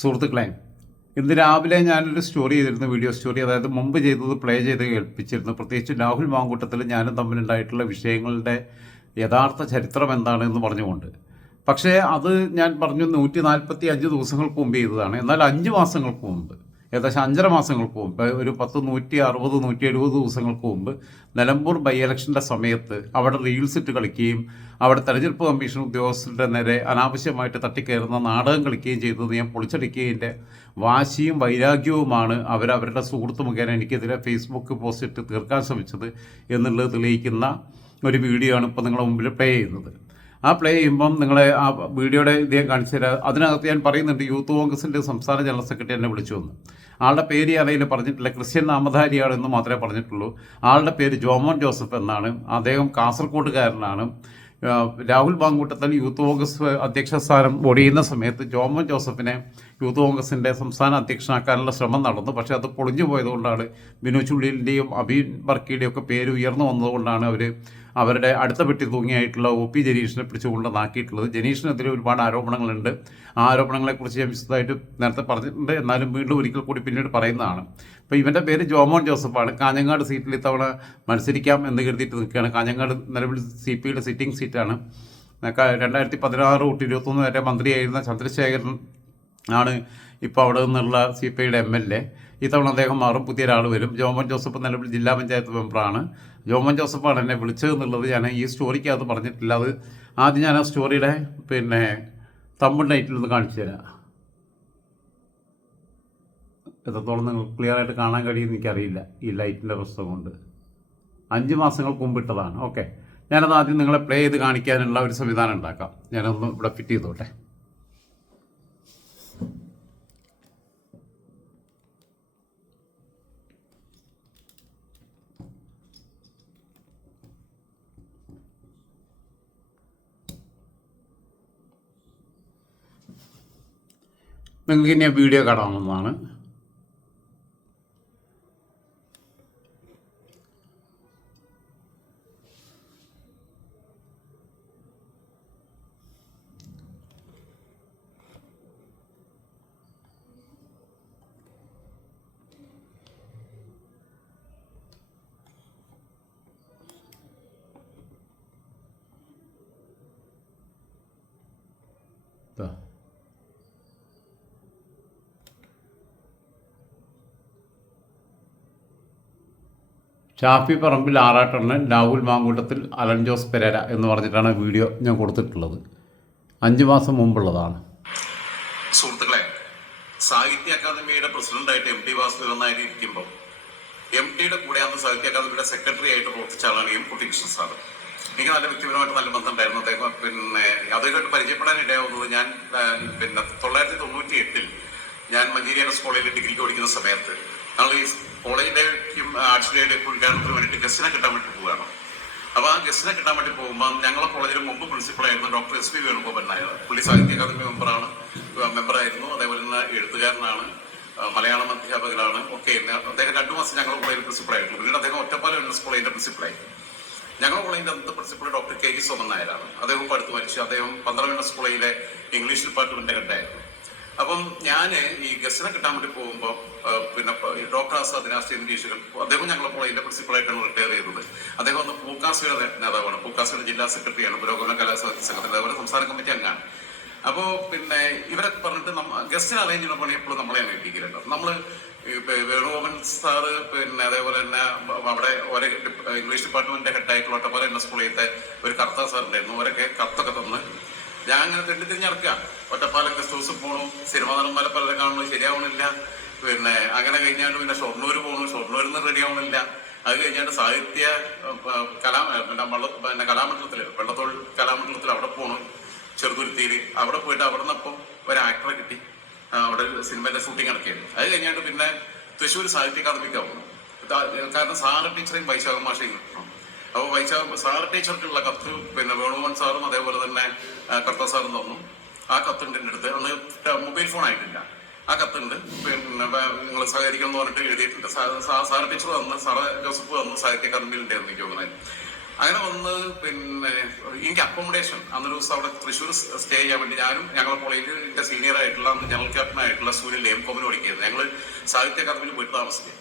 സുഹൃത്തുക്കളെ, ഇന്ന് രാവിലെ ഞാനൊരു സ്റ്റോറി ചെയ്തിരുന്നു, വീഡിയോ സ്റ്റോറി. അതായത് മുമ്പ് ചെയ്തത് പ്ലേ ചെയ്ത് കേൾപ്പിച്ചിരുന്നു. പ്രത്യേകിച്ച് രാഹുൽ മാങ്കൂട്ടത്തിൽ ഞാനും തമ്മിലുണ്ടായിട്ടുള്ള വിഷയങ്ങളുടെ യഥാർത്ഥ ചരിത്രം എന്താണെന്ന് പറഞ്ഞുകൊണ്ട്. പക്ഷേ അത് ഞാൻ പറഞ്ഞു 145 ദിവസങ്ങൾക്ക് മുമ്പ് ചെയ്തതാണ്. എന്നാൽ 5 മാസങ്ങൾക്ക് മുമ്പ്, ഏകദേശം 5.5 മാസങ്ങൾക്ക് മുമ്പ്, ഒരു 160 170 ദിവസങ്ങൾക്ക് മുമ്പ് നിലമ്പൂർ ബൈ ഇലക്ഷൻ്റെ സമയത്ത് അവിടെ റീൽസ് ഇട്ട് കളിക്കുകയും അവിടെ തെരഞ്ഞെടുപ്പ് കമ്മീഷൻ ഉദ്യോഗസ്ഥരുടെ നേരെ അനാവശ്യമായിട്ട് തട്ടിക്കയറുന്ന നാടകം കളിക്കുകയും ചെയ്തത് ഞാൻ പൊളിച്ചടിക്കുകതിൻ്റെ വാശിയും വൈരാഗ്യവുമാണ് അവരവരുടെ സുഹൃത്ത് മുഖേന എനിക്കെതിരെ ഫേസ്ബുക്ക് പോസ്റ്റ് ഇട്ട് തീർക്കാൻ ശ്രമിച്ചത് എന്നുള്ളത് തെളിയിക്കുന്ന ഒരു വീഡിയോ ആണ് ഇപ്പോൾ നിങ്ങളുടെ മുമ്പിൽ പ്ലേ ചെയ്യുന്നത്. ആ പ്ലേ ചെയ്യുമ്പം നിങ്ങളെ ആ വീഡിയോയുടെ ഇദ്ദേഹം കാണിച്ചു തരാം. അതിനകത്ത് ഞാൻ പറയുന്നുണ്ട്, യൂത്ത് കോൺഗ്രസിൻ്റെ സംസ്ഥാന ജനറൽ സെക്രട്ടറി എന്നെ വിളിച്ചു വന്നു. ആളുടെ പേര് ഞാൻ അതിൽ പറഞ്ഞിട്ടില്ല, ക്രിസ്ത്യൻ നാമധാരിയാണെന്ന് മാത്രമേ പറഞ്ഞിട്ടുള്ളൂ. ആളുടെ പേര് ജോമോൻ ജോസഫ് എന്നാണ്. അദ്ദേഹം കാസർഗോഡുകാരനാണ്. രാഹുൽ മാങ്കൂട്ടത്തിൽ യൂത്ത് കോൺഗ്രസ് അധ്യക്ഷ സ്ഥാനം ഒഴിയുന്ന സമയത്ത് ജോമോൻ ജോസഫിനെ യൂത്ത് കോൺഗ്രസിൻ്റെ സംസ്ഥാന അധ്യക്ഷനാക്കാനുള്ള ശ്രമം നടന്നു. പക്ഷേ അത് പൊളിഞ്ഞു പോയതുകൊണ്ടാണ്, ബിനു ചുള്ളിൻ്റെയും അബീൻ വർക്കിയുടെയും ഒക്കെ പേര് ഉയർന്നു വന്നതുകൊണ്ടാണ് അവരുടെ അടുത്ത പെട്ടി തൂങ്ങിയായിട്ടുള്ള OP ജനീഷിനെ പിടിച്ചുകൊണ്ട് നാക്കിയിട്ടുള്ളത്. ജനീഷിനെതിരെ ഒരുപാട് ആരോപണങ്ങളുണ്ട്. ആ ആരോപണങ്ങളെക്കുറിച്ച് ഞാൻ വിശദമായിട്ട് നേരത്തെ പറഞ്ഞിട്ടുണ്ട്. എന്നാലും വീണ്ടും ഒരിക്കൽ കൂടി പിന്നീട് പറയുന്നതാണ്. അപ്പോൾ ഇവൻ്റെ പേര് ജോമോൻ ജോസഫാണ്. കാഞ്ഞങ്ങാട് സീറ്റിൽ ഇത്തവണ മത്സരിക്കാം എന്ന് കരുതിയിട്ട് നിൽക്കുകയാണ്. കാഞ്ഞങ്ങാട് നിലവിൽ CPയുടെ സിറ്റിംഗ് സീറ്റാണ്. 2016-21 വരെ മന്ത്രിയായിരുന്ന ചന്ദ്രശേഖരൻ ആണ് ഇപ്പോൾ അവിടെ നിന്നുള്ള CPIയുടെ MLA. ഇത്തവണ അദ്ദേഹം മാറും, പുതിയൊരാൾ വരും. ജോമോൻ ജോസഫ് നിലവിൽ ജില്ലാ പഞ്ചായത്ത് മെമ്പറാണ്. ജോമോൻ ജോസഫാണ് എന്നെ വിളിച്ചതെന്നുള്ളത് ഞാൻ ഈ സ്റ്റോറിക്ക് അത് പറഞ്ഞിട്ടില്ല. അത് ആദ്യം ഞാൻ ആ സ്റ്റോറിയുടെ തമ്പ് നൈറ്റിൽ നിന്ന് കാണിച്ചു തരാം. എത്രത്തോളം നിങ്ങൾ ക്ലിയർ ആയിട്ട് കാണാൻ കഴിയുമെന്ന് എനിക്കറിയില്ല, ഈ ലൈറ്റിൻ്റെ പ്രശ്നം കൊണ്ട്. 5 മാസങ്ങൾക്ക് മുമ്പ് ഇട്ടതാണ്. ഓക്കെ, ഞാനത് ആദ്യം നിങ്ങളെ പ്ലേ ചെയ്ത് കാണിക്കാനുള്ള ഒരു സംവിധാനം ഉണ്ടാക്കാം. ഞാനൊന്ന് ഇവിടെ ഫിറ്റ് ചെയ്തോട്ടെ. നിങ്ങൾക്ക് ഇനി വീഡിയോ കാണാവുന്നതാണ്. ഷാഫി പറമ്പിൽ ആറാട്ടണ്ണൻ, രാഹുൽ മാങ്കൂട്ടത്തിൽ അലൻ ജോസ് പെരേര എന്ന് പറഞ്ഞിട്ടാണ് വീഡിയോ ഞാൻ കൊടുത്തിട്ടുള്ളത്. 5 മാസം മുമ്പുള്ളതാണ്. സുഹൃത്തുക്കളെ, സാഹിത്യ അക്കാദമിയുടെ പ്രസിഡന്റായിട്ട് MT വാസുദേവൻ നായർ ഇരിക്കുമ്പോൾ MTയുടെ കൂടെ അന്ന് സാഹിത്യ അക്കാദമിയുടെ സെക്രട്ടറി ആയിട്ട് പ്രവർത്തിച്ച ആളാണ് M കുട്ടികൃഷ്ണൻ സാർ. എനിക്ക് നല്ല വ്യക്തിപരമായിട്ട് നല്ല ബന്ധം ഉണ്ടായിരുന്നു. അദ്ദേഹം അദ്ദേഹമായിട്ട് പരിചയപ്പെടാൻ ഇടയാവുന്നത് ഞാൻ 1998 ഞാൻ മഞ്ചേരി കോളേജിൽ ഡിഗ്രിക്ക് പഠിക്കുന്ന സമയത്ത് ഞങ്ങൾ ഈ കോളേജിൻ്റെയും ആർട്സിൻ്റെയും ഉദ്ഘാടനത്തിന് വേണ്ടിയിട്ട് ഗസ്റ്റിനെ കിട്ടാൻ വേണ്ടി പോവുകയാണ്. അപ്പോൾ ആ ഗസ്റ്റിനെ കിട്ടാൻ വേണ്ടി പോകുമ്പോൾ ഞങ്ങളെ കോളേജിൽ മുമ്പ് പ്രിൻസിപ്പളായിരുന്നു ഡോക്ടർ SP വേണുഗോപാൽ നായർ. പുള്ളി സാഹിത്യ അക്കാദമി മെമ്പറായിരുന്നു. അതേപോലെ തന്നെ എഴുത്തുകാരനാണ്, മലയാളം അധ്യാപകനാണ്. ഒക്കെ അദ്ദേഹം 2 മാസം ഞങ്ങളുടെ കോളേജിൽ പ്രിൻസിപ്പളായിരുന്നു. പിന്നീട് അദ്ദേഹം ഒറ്റപ്പാലം UNS കോളേജിൻ്റെ പ്രിൻസിപ്പളായി. ഞങ്ങളുടെ കോളേജിൻ്റെ അന്നത്തെ പ്രിൻസിപ്പൾ ഡോക്ടർ KG സോമൻ നായരാണ്. അദ്ദേഹം ഇപ്പോൾ അടുത്ത് മരിച്ചു. അദ്ദേഹം 12 UNS കോളേജിലെ ഇംഗ്ലീഷ് ഡിപ്പാർട്ട്മെൻറ്റിൻ്റെ ഹെഡായിരുന്നു. അപ്പം ഞാൻ ഈ ഗസ്റ്റിനെ കിട്ടാൻ വേണ്ടി പോകുമ്പോൾ ഡോക്ടർ ആസാദ് രാഷ്ട്രീയ നിരീക്ഷകൻ, അദ്ദേഹം ഞങ്ങളെ കോളേജിന്റെ പ്രിൻസിപ്പളായിട്ടാണ് റിട്ടയർ ചെയ്തത്. അദ്ദേഹം ഒന്ന് പൂക്കാസിയുടെ നേതാവാണ്, പൂക്കാസിയുടെ ജില്ലാ സെക്രട്ടറിയാണ്, പുരോഗമന കലാസാഹിത്യ സംഘത്തിന്റെ, അതുപോലെ സംസ്ഥാന കമ്മിറ്റി അംഗമാണ്. അപ്പോൾ ഇവരെ പറഞ്ഞിട്ട് ഗസ്റ്റിന് അറേഞ്ച് ചെയ്യുന്ന പണി എപ്പോഴും നമ്മളെ ഏൽപ്പിക്കില്ലല്ലോ. നമ്മൾ വേണുഗോപൻ സാറ് അതേപോലെ തന്നെ അവിടെ ഓരോ ഇംഗ്ലീഷ് ഡിപ്പാർട്ട്മെന്റിന്റെ ഹെഡായിട്ടുള്ള ഒറ്റപ്പാലം UNS കോളേജിലത്തെ ഒരു കർത്താ സാറുണ്ടായിരുന്നു. അവരൊക്കെ കത്തൊക്കെ തന്ന് ഞാൻ അങ്ങനെ തെണ്ടിത്തിരിഞ്ഞടക്കാം. ഒറ്റപ്പാലം ഗസ്റ്റ് ഹൗസിൽ പോകണം, സിനിമാ നടന്മാരെ പലരെ കാണുന്നത് ശരിയാവണില്ല. അങ്ങനെ കഴിഞ്ഞാൽ ഷൊർണൂർ പോകണം, ഷൊർണൂരിൽ നിന്ന് റെഡി ആവണില്ല. അത് കഴിഞ്ഞാൽ സാഹിത്യ കലാമണ്ഡലത്തിൽ, വെള്ളത്തോൾ കലാമണ്ഡലത്തിൽ അവിടെ പോകണം, ചെറുതുരുത്തിയിൽ. അവിടെ പോയിട്ട് അവിടെ നിന്നപ്പം ഒരു ആക്ടറെ കിട്ടി, അവിടെ സിനിമയുടെ ഷൂട്ടിംഗ് നടക്കുകയായിരുന്നു. അത് കഴിഞ്ഞാൽ പിന്നെ തൃശ്ശൂർ സാഹിത്യ അക്കാദമിക്കാവുന്നു. കാരണം സാറ് ടീച്ചറേയും വൈശാഖ മാഷയും കിട്ടണം. അപ്പോൾ സാർ ടീച്ചർക്കുള്ള കത്ത് വേണുഗോപൻ സാറും അതേപോലെ തന്നെ കർത്ത സാറും തന്നു. ആ കത്തുണ്ട് എൻ്റെ അടുത്ത്. അന്ന് മൊബൈൽ ഫോൺ ആയിട്ടില്ല. ആ കത്തുണ്ട്. നിങ്ങൾ സഹകരിക്കണം എന്ന് പറഞ്ഞിട്ട് എഴുതിയിട്ടുണ്ട്. സാർ ടീച്ചർ തന്ന്, സാറ് ജോസഫ് തന്ന് സാഹിത്യ അക്കാദമിയിൽ ഉണ്ടായിരുന്നു എനിക്ക് തോന്നുന്നത്. അങ്ങനെ വന്ന് പിന്നെ എനിക്ക് അക്കോമഡേഷൻ അന്നൊരു ദിവസം അവിടെ തൃശ്ശൂർ സ്റ്റേ ചെയ്യാൻ വേണ്ടി ഞാനും ഞങ്ങളുടെ കോളേജിൽ എൻ്റെ സീനിയർ ആയിട്ടുള്ള അന്ന് ജനറൽ ക്യാപ്റ്റൻ ആയിട്ടുള്ള സൂര്യൻ എംകോമിന് പഠിക്കുന്നത്. ഞങ്ങൾ സാഹിത്യ അക്കാദമിയിൽ പോയിട്ട് താമസിക്കുക.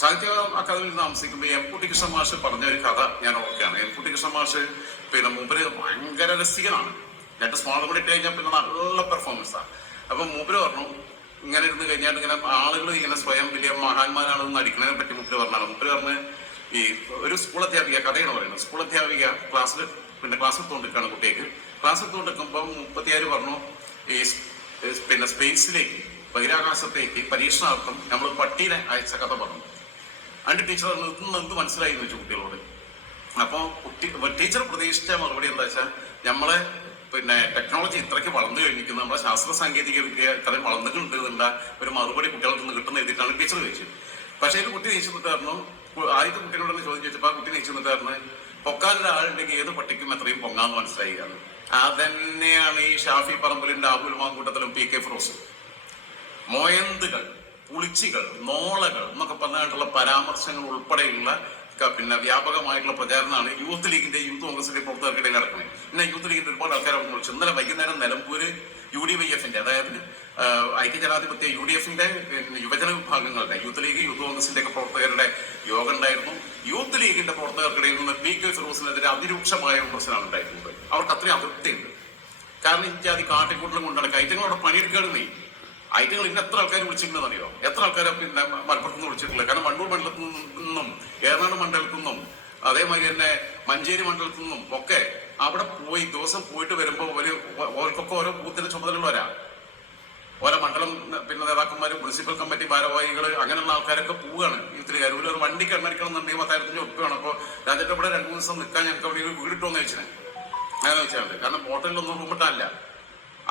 സാഹിത്യ അക്കാദമിയിൽ താമസിക്കുമ്പോൾ എം കുട്ടിക്കൃഷ്ണ മാഷ് പറഞ്ഞ ഒരു കഥ ഞാൻ ഓർക്കുകയാണ്. എം കുട്ടിക്കൃഷ്ണ മാഷ് പിന്നെ മൂപ്പര് ഭയങ്കര രസികനാണ്. 2 സ്മാൾ കൂടി ഇട്ട് കഴിഞ്ഞാൽ പിന്നെ നല്ല പെർഫോമൻസാണ്. അപ്പം മൂപ്പര് പറഞ്ഞു ഇങ്ങനെ ഇരുന്ന് കഴിഞ്ഞാൽ ഇങ്ങനെ ആളുകൾ ഇങ്ങനെ സ്വയം വലിയ മഹാന്മാരാണെന്ന് അടിക്കുന്നതിനെ പറ്റി മൂപ്പര് പറഞ്ഞാണ്. മൂപ്പര് പറഞ്ഞ് ഈ ഒരു സ്കൂൾ അധ്യാപിക കഥയാണ് പറയുന്നത്. സ്കൂൾ അധ്യാപിക ക്ലാസ് എടുത്തുകൊണ്ടിരിക്കുകയാണ് കുട്ടിക്ക്. ക്ലാസ് എടുത്തുകൊണ്ടിരിക്കുമ്പോൾ 36 പറഞ്ഞു ഈ പിന്നെ സ്പേസിലേക്ക് ബഹിരാകാശത്തേക്ക് പരീക്ഷണാർത്ഥം നമ്മൾ പട്ടീനെ അയച്ച കഥ പറഞ്ഞു. അതിന്റെ ടീച്ചർ പറഞ്ഞു എന്ത് മനസ്സിലായി എന്ന് വെച്ചു കുട്ടികളോട്. അപ്പോൾ ടീച്ചർ പ്രതീക്ഷിച്ച മറുപടി എന്താ വെച്ചാൽ നമ്മളെ പിന്നെ ടെക്നോളജി ഇത്രയ്ക്ക് വളർന്നു കഴിഞ്ഞിരിക്കുന്നു, നമ്മളെ ശാസ്ത്ര സാങ്കേതിക വിദ്യ ഇത്രയും വളർന്നിട്ടുണ്ട് എന്നുള്ള ഒരു മറുപടി കുട്ടികൾക്ക് നിന്ന് കിട്ടുന്ന എഴുതിയിട്ടാണ് ടീച്ചർ ചോദിച്ചത്. പക്ഷേ ഒരു കുട്ടി നീച്ചിട്ട് പറഞ്ഞു, ആദ്യത്തെ കുട്ടികളോട് ചോദിച്ചപ്പോൾ ആ കുട്ടി നീച്ചിട്ട് പറഞ്ഞു പൊക്കാനുള്ള ആളുണ്ടെങ്കിൽ ഏത് പട്ടിക്കും എത്രയും പൊങ്ങാന്ന് മനസ്സിലായിയാണ്. അതന്നെയാണ് ഈ ഷാഫി പറമ്പിലും രാഹുൽ മാങ്കൂട്ടത്തിലും PK ഫിറോസും. മോയന്തുകൾ, പുളിച്ചികൾ, നോളകൾ എന്നൊക്കെ പറഞ്ഞിട്ടുള്ള പരാമർശങ്ങൾ ഉൾപ്പെടെയുള്ള പിന്നെ വ്യാപകമായിട്ടുള്ള പ്രചാരണമാണ് യൂത്ത് ലീഗിന്റെ യൂത്ത് കോൺഗ്രസിന്റെ പ്രവർത്തകർക്കിടയിൽ നടക്കുന്നത്. പിന്നെ യൂത്ത് ലീഗിന്റെ ഒരുപാട് ആൾക്കാരെ വിളിച്ചു. ഇന്നലെ വൈകുന്നേരം നിലമ്പൂര് UDYF-ന്റെ അതായത് ഐക്യജനാധിപത്യ UDF-ന്റെ യുവജന വിഭാഗങ്ങളുടെ യൂത്ത് ലീഗ് യൂത്ത് കോൺഗ്രസിന്റെ ഒക്കെ പ്രവർത്തകരുടെ യോഗം ഉണ്ടായിരുന്നു. യൂത്ത് ലീഗിന്റെ പ്രവർത്തകർക്കിടയിൽ നിന്ന് PK ഫിറോസിനെതിരെ അതിരൂക്ഷമായ വിമർശനമാണ് ഉണ്ടായിട്ടുള്ളത്. അവർക്ക് അത്രയും അതൃപ്തിയുണ്ട്. കാരണം ഇത്യാദി കാട്ടിക്കൂട്ടലും കൊണ്ടാണ് ഐറ്റങ്ങളോട് പണിയെടുക്കുകയാണ്. ഐറ്റങ്ങൾ ഇന്ന് എത്ര ആൾക്കാർ വിളിച്ചിട്ടുണ്ടെന്ന് അറിയോ? എത്ര ആൾക്കാരെ പിന്നെ മലപ്പുറത്ത് നിന്ന് വിളിച്ചിട്ടുള്ളത്? കാരണം മണ്ണൂർ മണ്ഡലത്തിൽ നിന്നും ഏറനാട് മണ്ഡലത്തിൽ നിന്നും അതേമാതിരി തന്നെ മഞ്ചേരി മണ്ഡലത്തിൽ നിന്നും ഒക്കെ അവിടെ പോയി ദിവസം പോയിട്ട് വരുമ്പോൾ ഓർക്കൊക്കെ ഓരോ ബൂത്തിന്റെ ചുമതലയുള്ളവരാ. ഓരോ മണ്ഡലം പിന്നെ നേതാക്കന്മാർ, മുനിസിപ്പൽ കമ്മിറ്റി ഭാരവാഹികൾ, അങ്ങനെയുള്ള ആൾക്കാരൊക്കെ പോവുകയാണ്. യൂത്തിലുകാർ ഒരു വണ്ടിക്ക് എണ്ണടിക്കണം എന്നുണ്ടെങ്കിൽ 10,500 ഉറുപ്പികയാണ്. അപ്പോൾ രാജ്യത്തെ ഇവിടെ 2-3 ദിവസം നിൽക്കാൻ ഞങ്ങൾക്ക് അവിടെ ഒരു വീടിട്ടോന്ന് ചോദിച്ചത്. അങ്ങനെ വെച്ചാൽ കാരണം ഹോട്ടലിലൊന്നും റൂമിട്ടല്ല.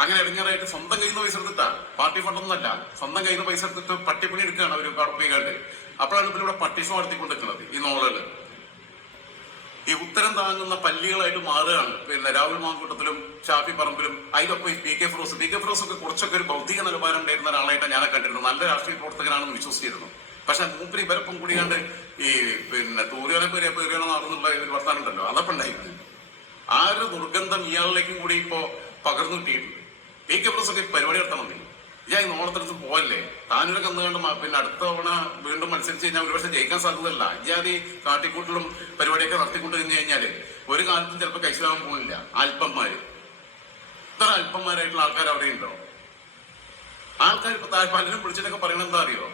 അങ്ങനെ ഇടങ്ങാറായിട്ട് സ്വന്തം കയ്യിൽ നിന്ന് പൈസ എടുത്തിട്ടാ, പാർട്ടി ഫണ്ടൊന്നുമല്ല, സ്വന്തം കയ്യിൽ നിന്ന് പൈസ എടുത്തിട്ട് പട്ടിപ്പണി എടുക്കുകയാണ് അവർ കടപ്പിക്കാണ്ട്. അപ്പോഴാണ് ഇതിലൂടെ പട്ടിഷോ നടത്തിക്കൊണ്ടിരിക്കുന്നത് ഈ നോളകള്. ഈ ഉത്തരം താങ്ങുന്ന പല്ലികളായിട്ട് മാറുകയാണ് പിന്നെ രാഹുൽ മാങ്കൂട്ടത്തിലും ഷാഫി പറമ്പിലും. അതിലൊപ്പം ഈ PK ഫിറോസ് ഒക്കെ കുറച്ചൊക്കെ ഒരു ഭൗതിക നിലവാരം ഉണ്ടായിരുന്ന ഒരാളായിട്ടാണ് ഞാനെ കണ്ടിരുന്നത്. നല്ല രാഷ്ട്രീയ പ്രവർത്തകനാണെന്ന് വിശ്വസിച്ചിരുന്നു. പക്ഷെ മൂപ്പര് ഇവരപ്പം കൂടിയാണ്ട് ഈ പിന്നെ തൂരിയോനെ പേരിയാണോ നടന്നുള്ള ഒരു വർത്താനം ഉണ്ടല്ലോ, അതൊക്കെ ഉണ്ടായിരുന്നു. ആ ഒരു ദുർഗന്ധം ഇയാളിലേക്കും കൂടി ഇപ്പോ പകർന്നു കിട്ടിയിട്ടുണ്ട്. PK ഫിറോസ് ഒക്കെ പരിപാടി നടത്താൻ മതി. ഈ നോളത്തിനടുത്ത് പോയല്ലേ താനൊരു കന്ന് കണ്ട് പിന്നെ അടുത്ത തവണ വീണ്ടും മത്സരിച്ച് കഴിഞ്ഞാൽ ഒരുപക്ഷെ ജയിക്കാൻ സാധ്യതയല്ല. ഇയാതി കാട്ടിക്കൂട്ടലും പരിപാടിയൊക്കെ നടത്തിക്കൊണ്ട് കഴിഞ്ഞു കഴിഞ്ഞാല് ഒരു കാലത്തും ചിലപ്പോൾ കൈശലാവാൻ പോകുന്നില്ല. അല്പന്മാര്, ഇത്ര അല്പന്മാരായിട്ടുള്ള ആൾക്കാർ അവിടെ ഉണ്ടോ? ആൾക്കാർ ഇപ്പൊ പലരും വിളിച്ചിട്ടൊക്കെ പറയണത് എന്താ അറിയോ?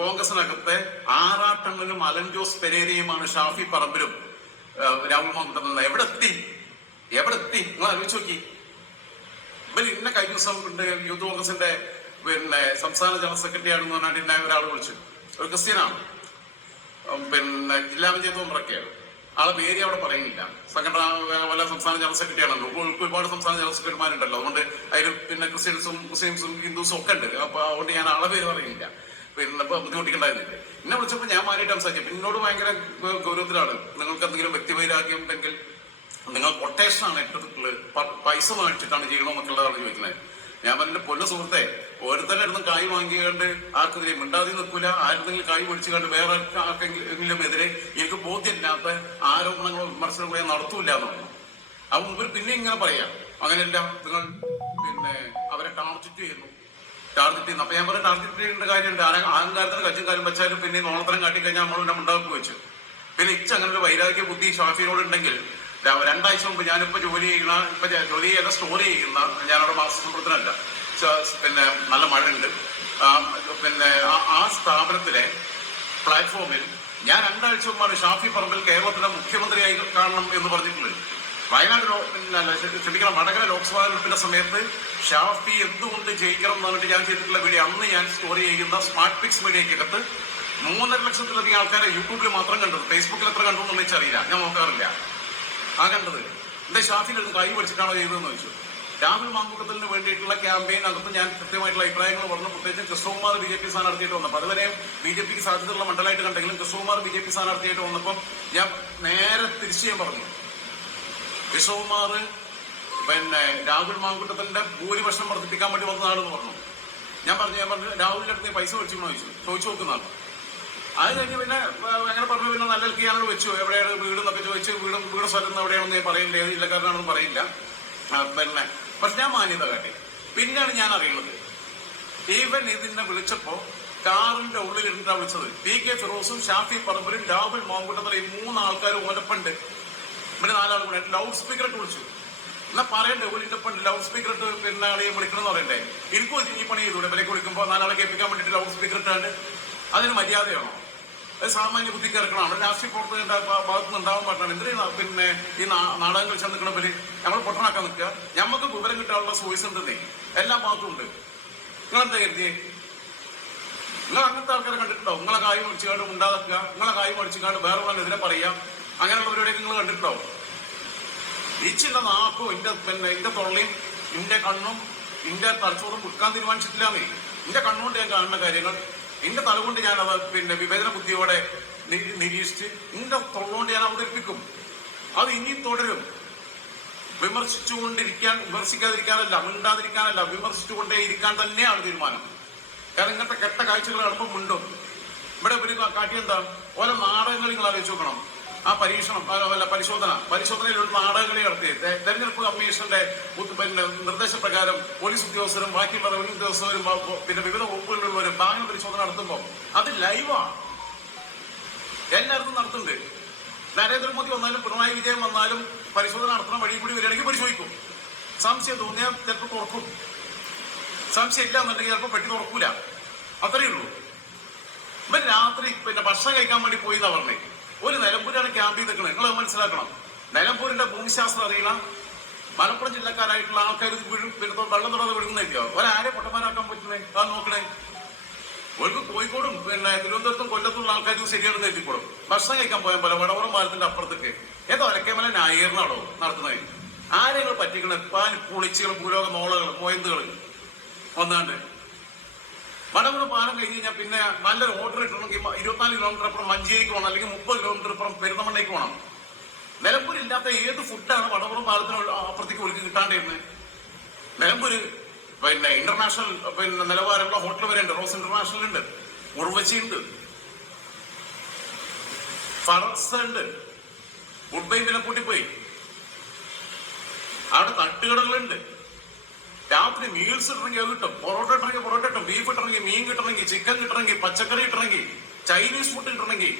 കോൺഗ്രസിനകത്തെ ആറാട്ടണ്ണനും അലൻ ജോസ് പെരേരയുമാണ് ഷാഫി പറമ്പിലും രാഹുൽ മാങ്കൂട്ടത്തിൽ. എവിടെ എത്തി നിങ്ങൾ ആലോചിച്ച് നോക്കി. ഇവർ ഇന്ന കഴിഞ്ഞ ദിവസം യൂത്ത് കോൺഗ്രസിന്റെ പിന്നെ സംസ്ഥാന ജനറൽ സെക്രട്ടറി ആണെന്ന് പറഞ്ഞാൽ ഇന്ന ഒരാൾ വിളിച്ചു. ഒരു ക്രിസ്ത്യനാണ്, പിന്നെ ജില്ലാ പഞ്ചായത്ത് മെമ്പറൊക്കെയാണ്. ആളെ പേര് അവിടെ പറയുന്നില്ല. സംഘടന വല്ല സംസ്ഥാന ജനറൽ സെക്രട്ടറി ആണല്ലോ. ഒരുപാട് സംസ്ഥാന ജനറൽ സെക്രട്ടറിമാരുണ്ടല്ലോ. അതുകൊണ്ട് അതിൽ പിന്നെ ക്രിസ്ത്യൻസും മുസ്ലിംസും ഹിന്ദുസും ഒക്കെ ഉണ്ട്. അപ്പൊ അതുകൊണ്ട് ഞാൻ ആളെ പേര് പറയുന്നില്ല. പിന്നെ ഇപ്പൊ ബുദ്ധിമുട്ടിക്കണ്ടായിരുന്നില്ല. എന്നെ വിളിച്ചപ്പോൾ ഞാൻ മാറിയിട്ട് സംസാരിക്കും. പിന്നോട് ഭയങ്കര ഗൗരവത്തിലാണ്. നിങ്ങൾക്ക് എന്തെങ്കിലും വ്യക്തിവൈരാഗ്യം ഉണ്ടെങ്കിൽ നിങ്ങൾ കൊട്ടേഷനാണ് എടുത്തിട്ടുള്ളത്, പൈസ മേടിച്ചിട്ടാണ് ചെയ്യണമെന്നൊക്കെയുള്ളതാണ് ചോദിക്കുന്നത്. ഞാൻ പറഞ്ഞ പൊന്നു സുഹൃത്തെ, ഓരോരുത്തരുടെ അടുത്തും കായ് വാങ്ങിക്കൊണ്ട് ആർക്കെതിരെ മിണ്ടാതി നിൽക്കൂല. ആരുടെങ്കിലും കായ് മേടിച്ചു കണ്ട് വേറെ ആർക്കെങ്കിലും എതിരെ എനിക്ക് ബോധ്യമില്ലാത്ത ആരോപണങ്ങളോ വിമർശനങ്ങളോ നടത്തൂല്ല എന്ന് പറഞ്ഞു. അപ്പൊ മുമ്പിൽ പിന്നെ ഇങ്ങനെ പറയാം, അങ്ങനെയല്ല നിങ്ങൾ പിന്നെ അവരെ ടാർഗറ്റ് ചെയ്യുന്നു. അപ്പൊ ഞാൻ പറഞ്ഞ ടാർഗറ്റ് ചെയ്യേണ്ട കാര്യമുണ്ട്. അഹങ്കാരത്തിന് കച്ചും കാര്യം വെച്ചാലും പിന്നെ നോളത്തരം കാട്ടിക്കഴിഞ്ഞാൽ നമ്മൾ പിന്നെ ഉണ്ടാക്കി വെച്ചു. പിന്നെ അങ്ങനെ ഒരു വൈരാഗ്യ ബുദ്ധി ഷാഫിയോടുണ്ടെങ്കിൽ 2 ആഴ്ച മുമ്പ് ഞാനിപ്പോ ജോലി ചെയ്യുന്ന സ്റ്റോറി ചെയ്യുന്ന ഞാനവിടെ മാസസമ്പളത്തിനല്ല, പിന്നെ നല്ല മഴയുണ്ട്, പിന്നെ ആ സ്ഥാപനത്തിലെ പ്ലാറ്റ്ഫോമിൽ ഞാൻ 2 ആഴ്ച മുമ്പാണ് ഷാഫി പറമ്പിൽ കേരളത്തിലെ മുഖ്യമന്ത്രിയായി കാണണം എന്ന് പറഞ്ഞിട്ടുള്ളത്. വടകര ലോക്സഭാ തെരഞ്ഞെടുപ്പിന്റെ സമയത്ത് ഷാഫി എന്തുകൊണ്ട് ജയിക്കണം എന്ന് പറഞ്ഞിട്ട് ഞാൻ ചെയ്തിട്ടുള്ള വീഡിയോ അന്ന് ഞാൻ സ്റ്റോറി ചെയ്യുന്ന സ്മാർട്ട് പിക്സ് മീഡിയക്കകത്ത് 3.5 ലക്ഷത്തിലധികം ആൾക്കാരെ യൂട്യൂബിൽ മാത്രം കണ്ടത്. ഫേസ്ബുക്കിൽ എത്ര കണ്ടു എന്ന് വെച്ചറിയില്ല, ഞാൻ നോക്കാറില്ല. ആ കണ്ടത് എന്താ ഷാഫിയിൽ കൈ പഠിച്ചിട്ടാണോ ചെയ്തതെന്ന് ചോദിച്ചു. രാഹുൽ മാങ്കൂട്ടത്തിന് വേണ്ടിയിട്ടുള്ള ക്യാമ്പയിനകത്ത് ഞാൻ കൃത്യമായിട്ടുള്ള അഭിപ്രായങ്ങൾ പറഞ്ഞു. പ്രത്യേകിച്ച് കൃഷ്ണകുമാർ BJP സ്ഥാനാർത്ഥിയായിട്ട് വന്നപ്പോൾ, അതുവരെ BJPക്ക് സാധ്യതയുള്ള മണ്ഡലമായിട്ട് കണ്ടെങ്കിലും കൃഷ്ണകുമാർ BJP സ്ഥാനാർത്ഥിയായിട്ട് വന്നപ്പോൾ ഞാൻ നേരെ തിരിച്ചു ഞാൻ പറഞ്ഞു, കൃഷ്ണകുമാർ പിന്നെ രാഹുൽ മാങ്കൂട്ടത്തിന്റെ ഭൂരിപക്ഷം വർദ്ധിപ്പിക്കാൻ വേണ്ടി വന്നതാണെന്ന് പറഞ്ഞു. ഞാൻ പറഞ്ഞു രാഹുലിന്റെ അടുത്ത് പൈസ മേടിച്ചു ചോദിച്ചു നോക്കുന്നതാണ്. അത് കഴിഞ്ഞ് പിന്നെ അങ്ങനെ പറഞ്ഞു, പിന്നെ നല്ല ഞാനോട് വെച്ചു, എവിടെയാണ് വീട് എന്നൊക്കെ ചോദിച്ചു. വീട് സ്ഥലം എവിടെയാണെന്ന് ഞാൻ പറയില്ല, ഏത് ജില്ലക്കാരനാണെന്ന് പറയില്ല. പിന്നെ പക്ഷെ ഞാൻ മാന്യത കാട്ടി. പിന്നെയാണ് ഞാൻ അറിയുന്നത്, ഈവൻ ഇതിനെ വിളിച്ചപ്പോ കാറിന്റെ ഉള്ളിലിരുന്നാ വിളിച്ചത്. PK ഫിറോസും ഷാഫി പറമ്പലും രാഹുൽ മാങ്കുട്ടത്തിൽ ഈ 3 ആൾക്കാരും ഒലപ്പുണ്ട്. ഇവിടെ 4 ആൾ കൂടെ ലൗഡ് സ്പീക്കർ ഇട്ട് വിളിച്ചു. എന്നാ പറയണ്ടേ, ഒരു ലൗഡ് സ്പീക്കർ ഇട്ട് പിന്നെ ആളെയും വിളിക്കണമെന്ന് പറയണ്ടേ? എനിക്കും ഈ പണി ചെയ്തൂടെ? ഇവരൊക്കെ വിളിക്കുമ്പോൾ 4 ആളെ കേൾപ്പിക്കാൻ വേണ്ടിയിട്ട് ലൗഡ് സ്പീക്കർ ഇട്ടാണ്ട് അതിന് മര്യാദയാണോ? അത് സാമാന്യ ബുദ്ധിക്ക് ഇറക്കണമാണ്. രാഷ്ട്രീയ പ്രവർത്തകരുടെ ഭാഗത്ത് നിന്ന് ഉണ്ടാവാൻ പാടില്ല. എന്തിനാ പിന്നെ ഈ നാടകം കളിച്ചാൽ നിൽക്കണവര് നമ്മൾ പൊട്ടനാക്കാൻ നിൽക്കുക? ഞമ്മക്ക് വിവരം കിട്ടാനുള്ള സോഴ്സ് ഉണ്ടെന്നേ എല്ലാ ഭാഗത്തും ഉണ്ട്. നിങ്ങളെന്താ കരുതിയേ? നിങ്ങൾ അങ്ങനത്തെ ആൾക്കാരെ കണ്ടിട്ടുണ്ടോ? നിങ്ങളെ കായ് മടിച്ചുകാണ്ട് ഉണ്ടാക്കുക, നിങ്ങളെ കായ് മടിച്ചുകാണ്ട് വേറെ എതിരെ പറയാം, അങ്ങനെയുള്ളവരുടെയൊക്കെ നിങ്ങൾ കണ്ടിട്ടുണ്ടോ? ഈച്ചിന്റെ നാക്കും എന്റെ തൊള്ളയും എന്റെ കണ്ണും എന്റെ തലച്ചോറും വിൽക്കാൻ തീരുമാനിച്ചിട്ടില്ലാന്നേ. എന്റെ കണ്ണുകൊണ്ട് ഞാൻ കാണുന്ന കാര്യങ്ങൾ, എന്റെ തലകൊണ്ട് ഞാൻ അത് വിവേചന ബുദ്ധിയോടെ നിരീക്ഷിച്ച് എന്റെ തൊള്ളുകൊണ്ട് ഞാൻ അവതരിപ്പിക്കും. അത് ഇനി തുടരും. വിമർശിക്കാതിരിക്കാനല്ല, മിണ്ടാതിരിക്കാനല്ല, വിമർശിച്ചുകൊണ്ടേ ഇരിക്കാൻ തന്നെയാണ് തീരുമാനം. കാരണം ഇങ്ങനത്തെ കെട്ട കാഴ്ചകൾ കാണുമ്പോൾ മിണ്ടും. ഇവിടെ ഒരു കാട്ടിയെന്താ ഓരോ നാടകങ്ങൾ നിങ്ങൾ ആലോചിച്ച് നോക്കണം. ആ പരിശോധനയിലുള്ള നാടകങ്ങളെ നടത്തി തെരഞ്ഞെടുപ്പ് കമ്മീഷന്റെ പിന്നെ നിർദ്ദേശപ്രകാരം പോലീസ് ഉദ്യോഗസ്ഥരും ബാക്കിയുള്ള റവന്യൂ ഉദ്യോഗസ്ഥരും പിന്നെ വിവിധ വകുപ്പുകളിലുള്ളവരും വാഹന പരിശോധന നടത്തുമ്പോൾ അത് ലൈവാണ്, എല്ലായിടത്തും നടത്തുന്നുണ്ട്. നരേന്ദ്രമോദി വന്നാലും പിണറായി വിജയൻ വന്നാലും പരിശോധന നടത്തുന്ന വഴി കൂടി വരികയാണെങ്കിൽ പരിശോധിക്കും. സംശയം തോന്നിയാൽ ചിലപ്പോൾ തുറക്കും, സംശയം ഇല്ല എന്നുണ്ടെങ്കിൽ ചിലപ്പോൾ പെട്ടി തുറക്കൂല. അത്രയേ ഉള്ളൂ. ഇവർ രാത്രി പിന്നെ ഭക്ഷണം കഴിക്കാൻ വേണ്ടി പോയി എന്നാ പറഞ്ഞേ. ഒരു നിലമ്പൂരാണ് ക്യാമ്പ് ചെയ്ത് നിൽക്കുന്നത്. നിങ്ങൾ മനസ്സിലാക്കണം, നിലമ്പൂരിന്റെ ഭൂമിശാസ്ത്രം അറിയില്ല. മലപ്പുറം ജില്ലക്കാരായിട്ടുള്ള ആൾക്കാർ വെള്ളം തൊടാതെ വിടുന്നില്ലയോ? ഒരാരെ പൊട്ടന്മാരാക്കാൻ പറ്റുന്നേ? അത് നോക്കണേ. ഒരു കോഴിക്കോടും പിന്നെ തിരുവനന്തപുരത്തും കൊല്ലത്തുള്ള ആൾക്കാർക്ക് ശരിയാണെന്ന് എത്തിക്കോളും. ഭക്ഷണം കഴിക്കാൻ പോയാൽ പോലെ വടവറം പാലത്തിന്റെ അപ്പുറത്തേക്ക് ഏതോ ഒലക്കേമല ന്യായീകരണമാണോ നടത്തുന്നത്? ആരെങ്ങൾ പറ്റിക്കണേ? പുളിച്ചുകൾ, ഭൂലോക നോളകൾ, മൊയന്തുകൾ വന്നാണ്ട് വടവറം പാലം കഴിഞ്ഞ് കഴിഞ്ഞാൽ പിന്നെ നല്ലൊരു ഓർഡർ ഇട്ടണമെങ്കിൽ 24 കിലോമീറ്റർ അപ്പുറം മഞ്ചേരിക്ക് പോകണം, അല്ലെങ്കിൽ 30 കിലോമീറ്റർ അപ്പുറം പെരുന്തമണ്ണയ്ക്ക് പോകണം. നിലമ്പൂരില്ലാത്ത ഏത് ഫുഡാണ് വടവറം പാലത്തിന് അപ്പുറത്തേക്ക് ഒഴുക്കി കിട്ടാണ്ടിരുന്നത്? നിലമ്പൂര് പിന്നെ ഇന്റർനാഷണൽ പിന്നെ നിലവാരമുള്ള ഹോട്ടൽ വരെ ഉണ്ട്. റോസ് ഇന്റർനാഷണൽ ഉണ്ട്, ഉർവശി ഉണ്ട്, ഫറസ് ഉണ്ട്, ഫുഡ് ബൈൻഡിനെ കൂട്ടിപ്പോയി. അവിടെ തട്ടുകടകളുണ്ട്. രാത്രി മീൽസ് ഇട്ടണമെങ്കിൽ അത് കിട്ടും. പൊറോട്ട ഇട്ടണമെങ്കിൽ പൊറോട്ട കിട്ടും, ബീഫ് ഇട്ടണമെങ്കിൽ, മീൻ കിട്ടണമെങ്കിൽ, ചിക്കൻ കിട്ടണമെങ്കിൽ, പച്ചക്കറി കിട്ടണമെങ്കിൽ, ചൈനീസ് ഫുഡ് കിട്ടണമെങ്കിൽ,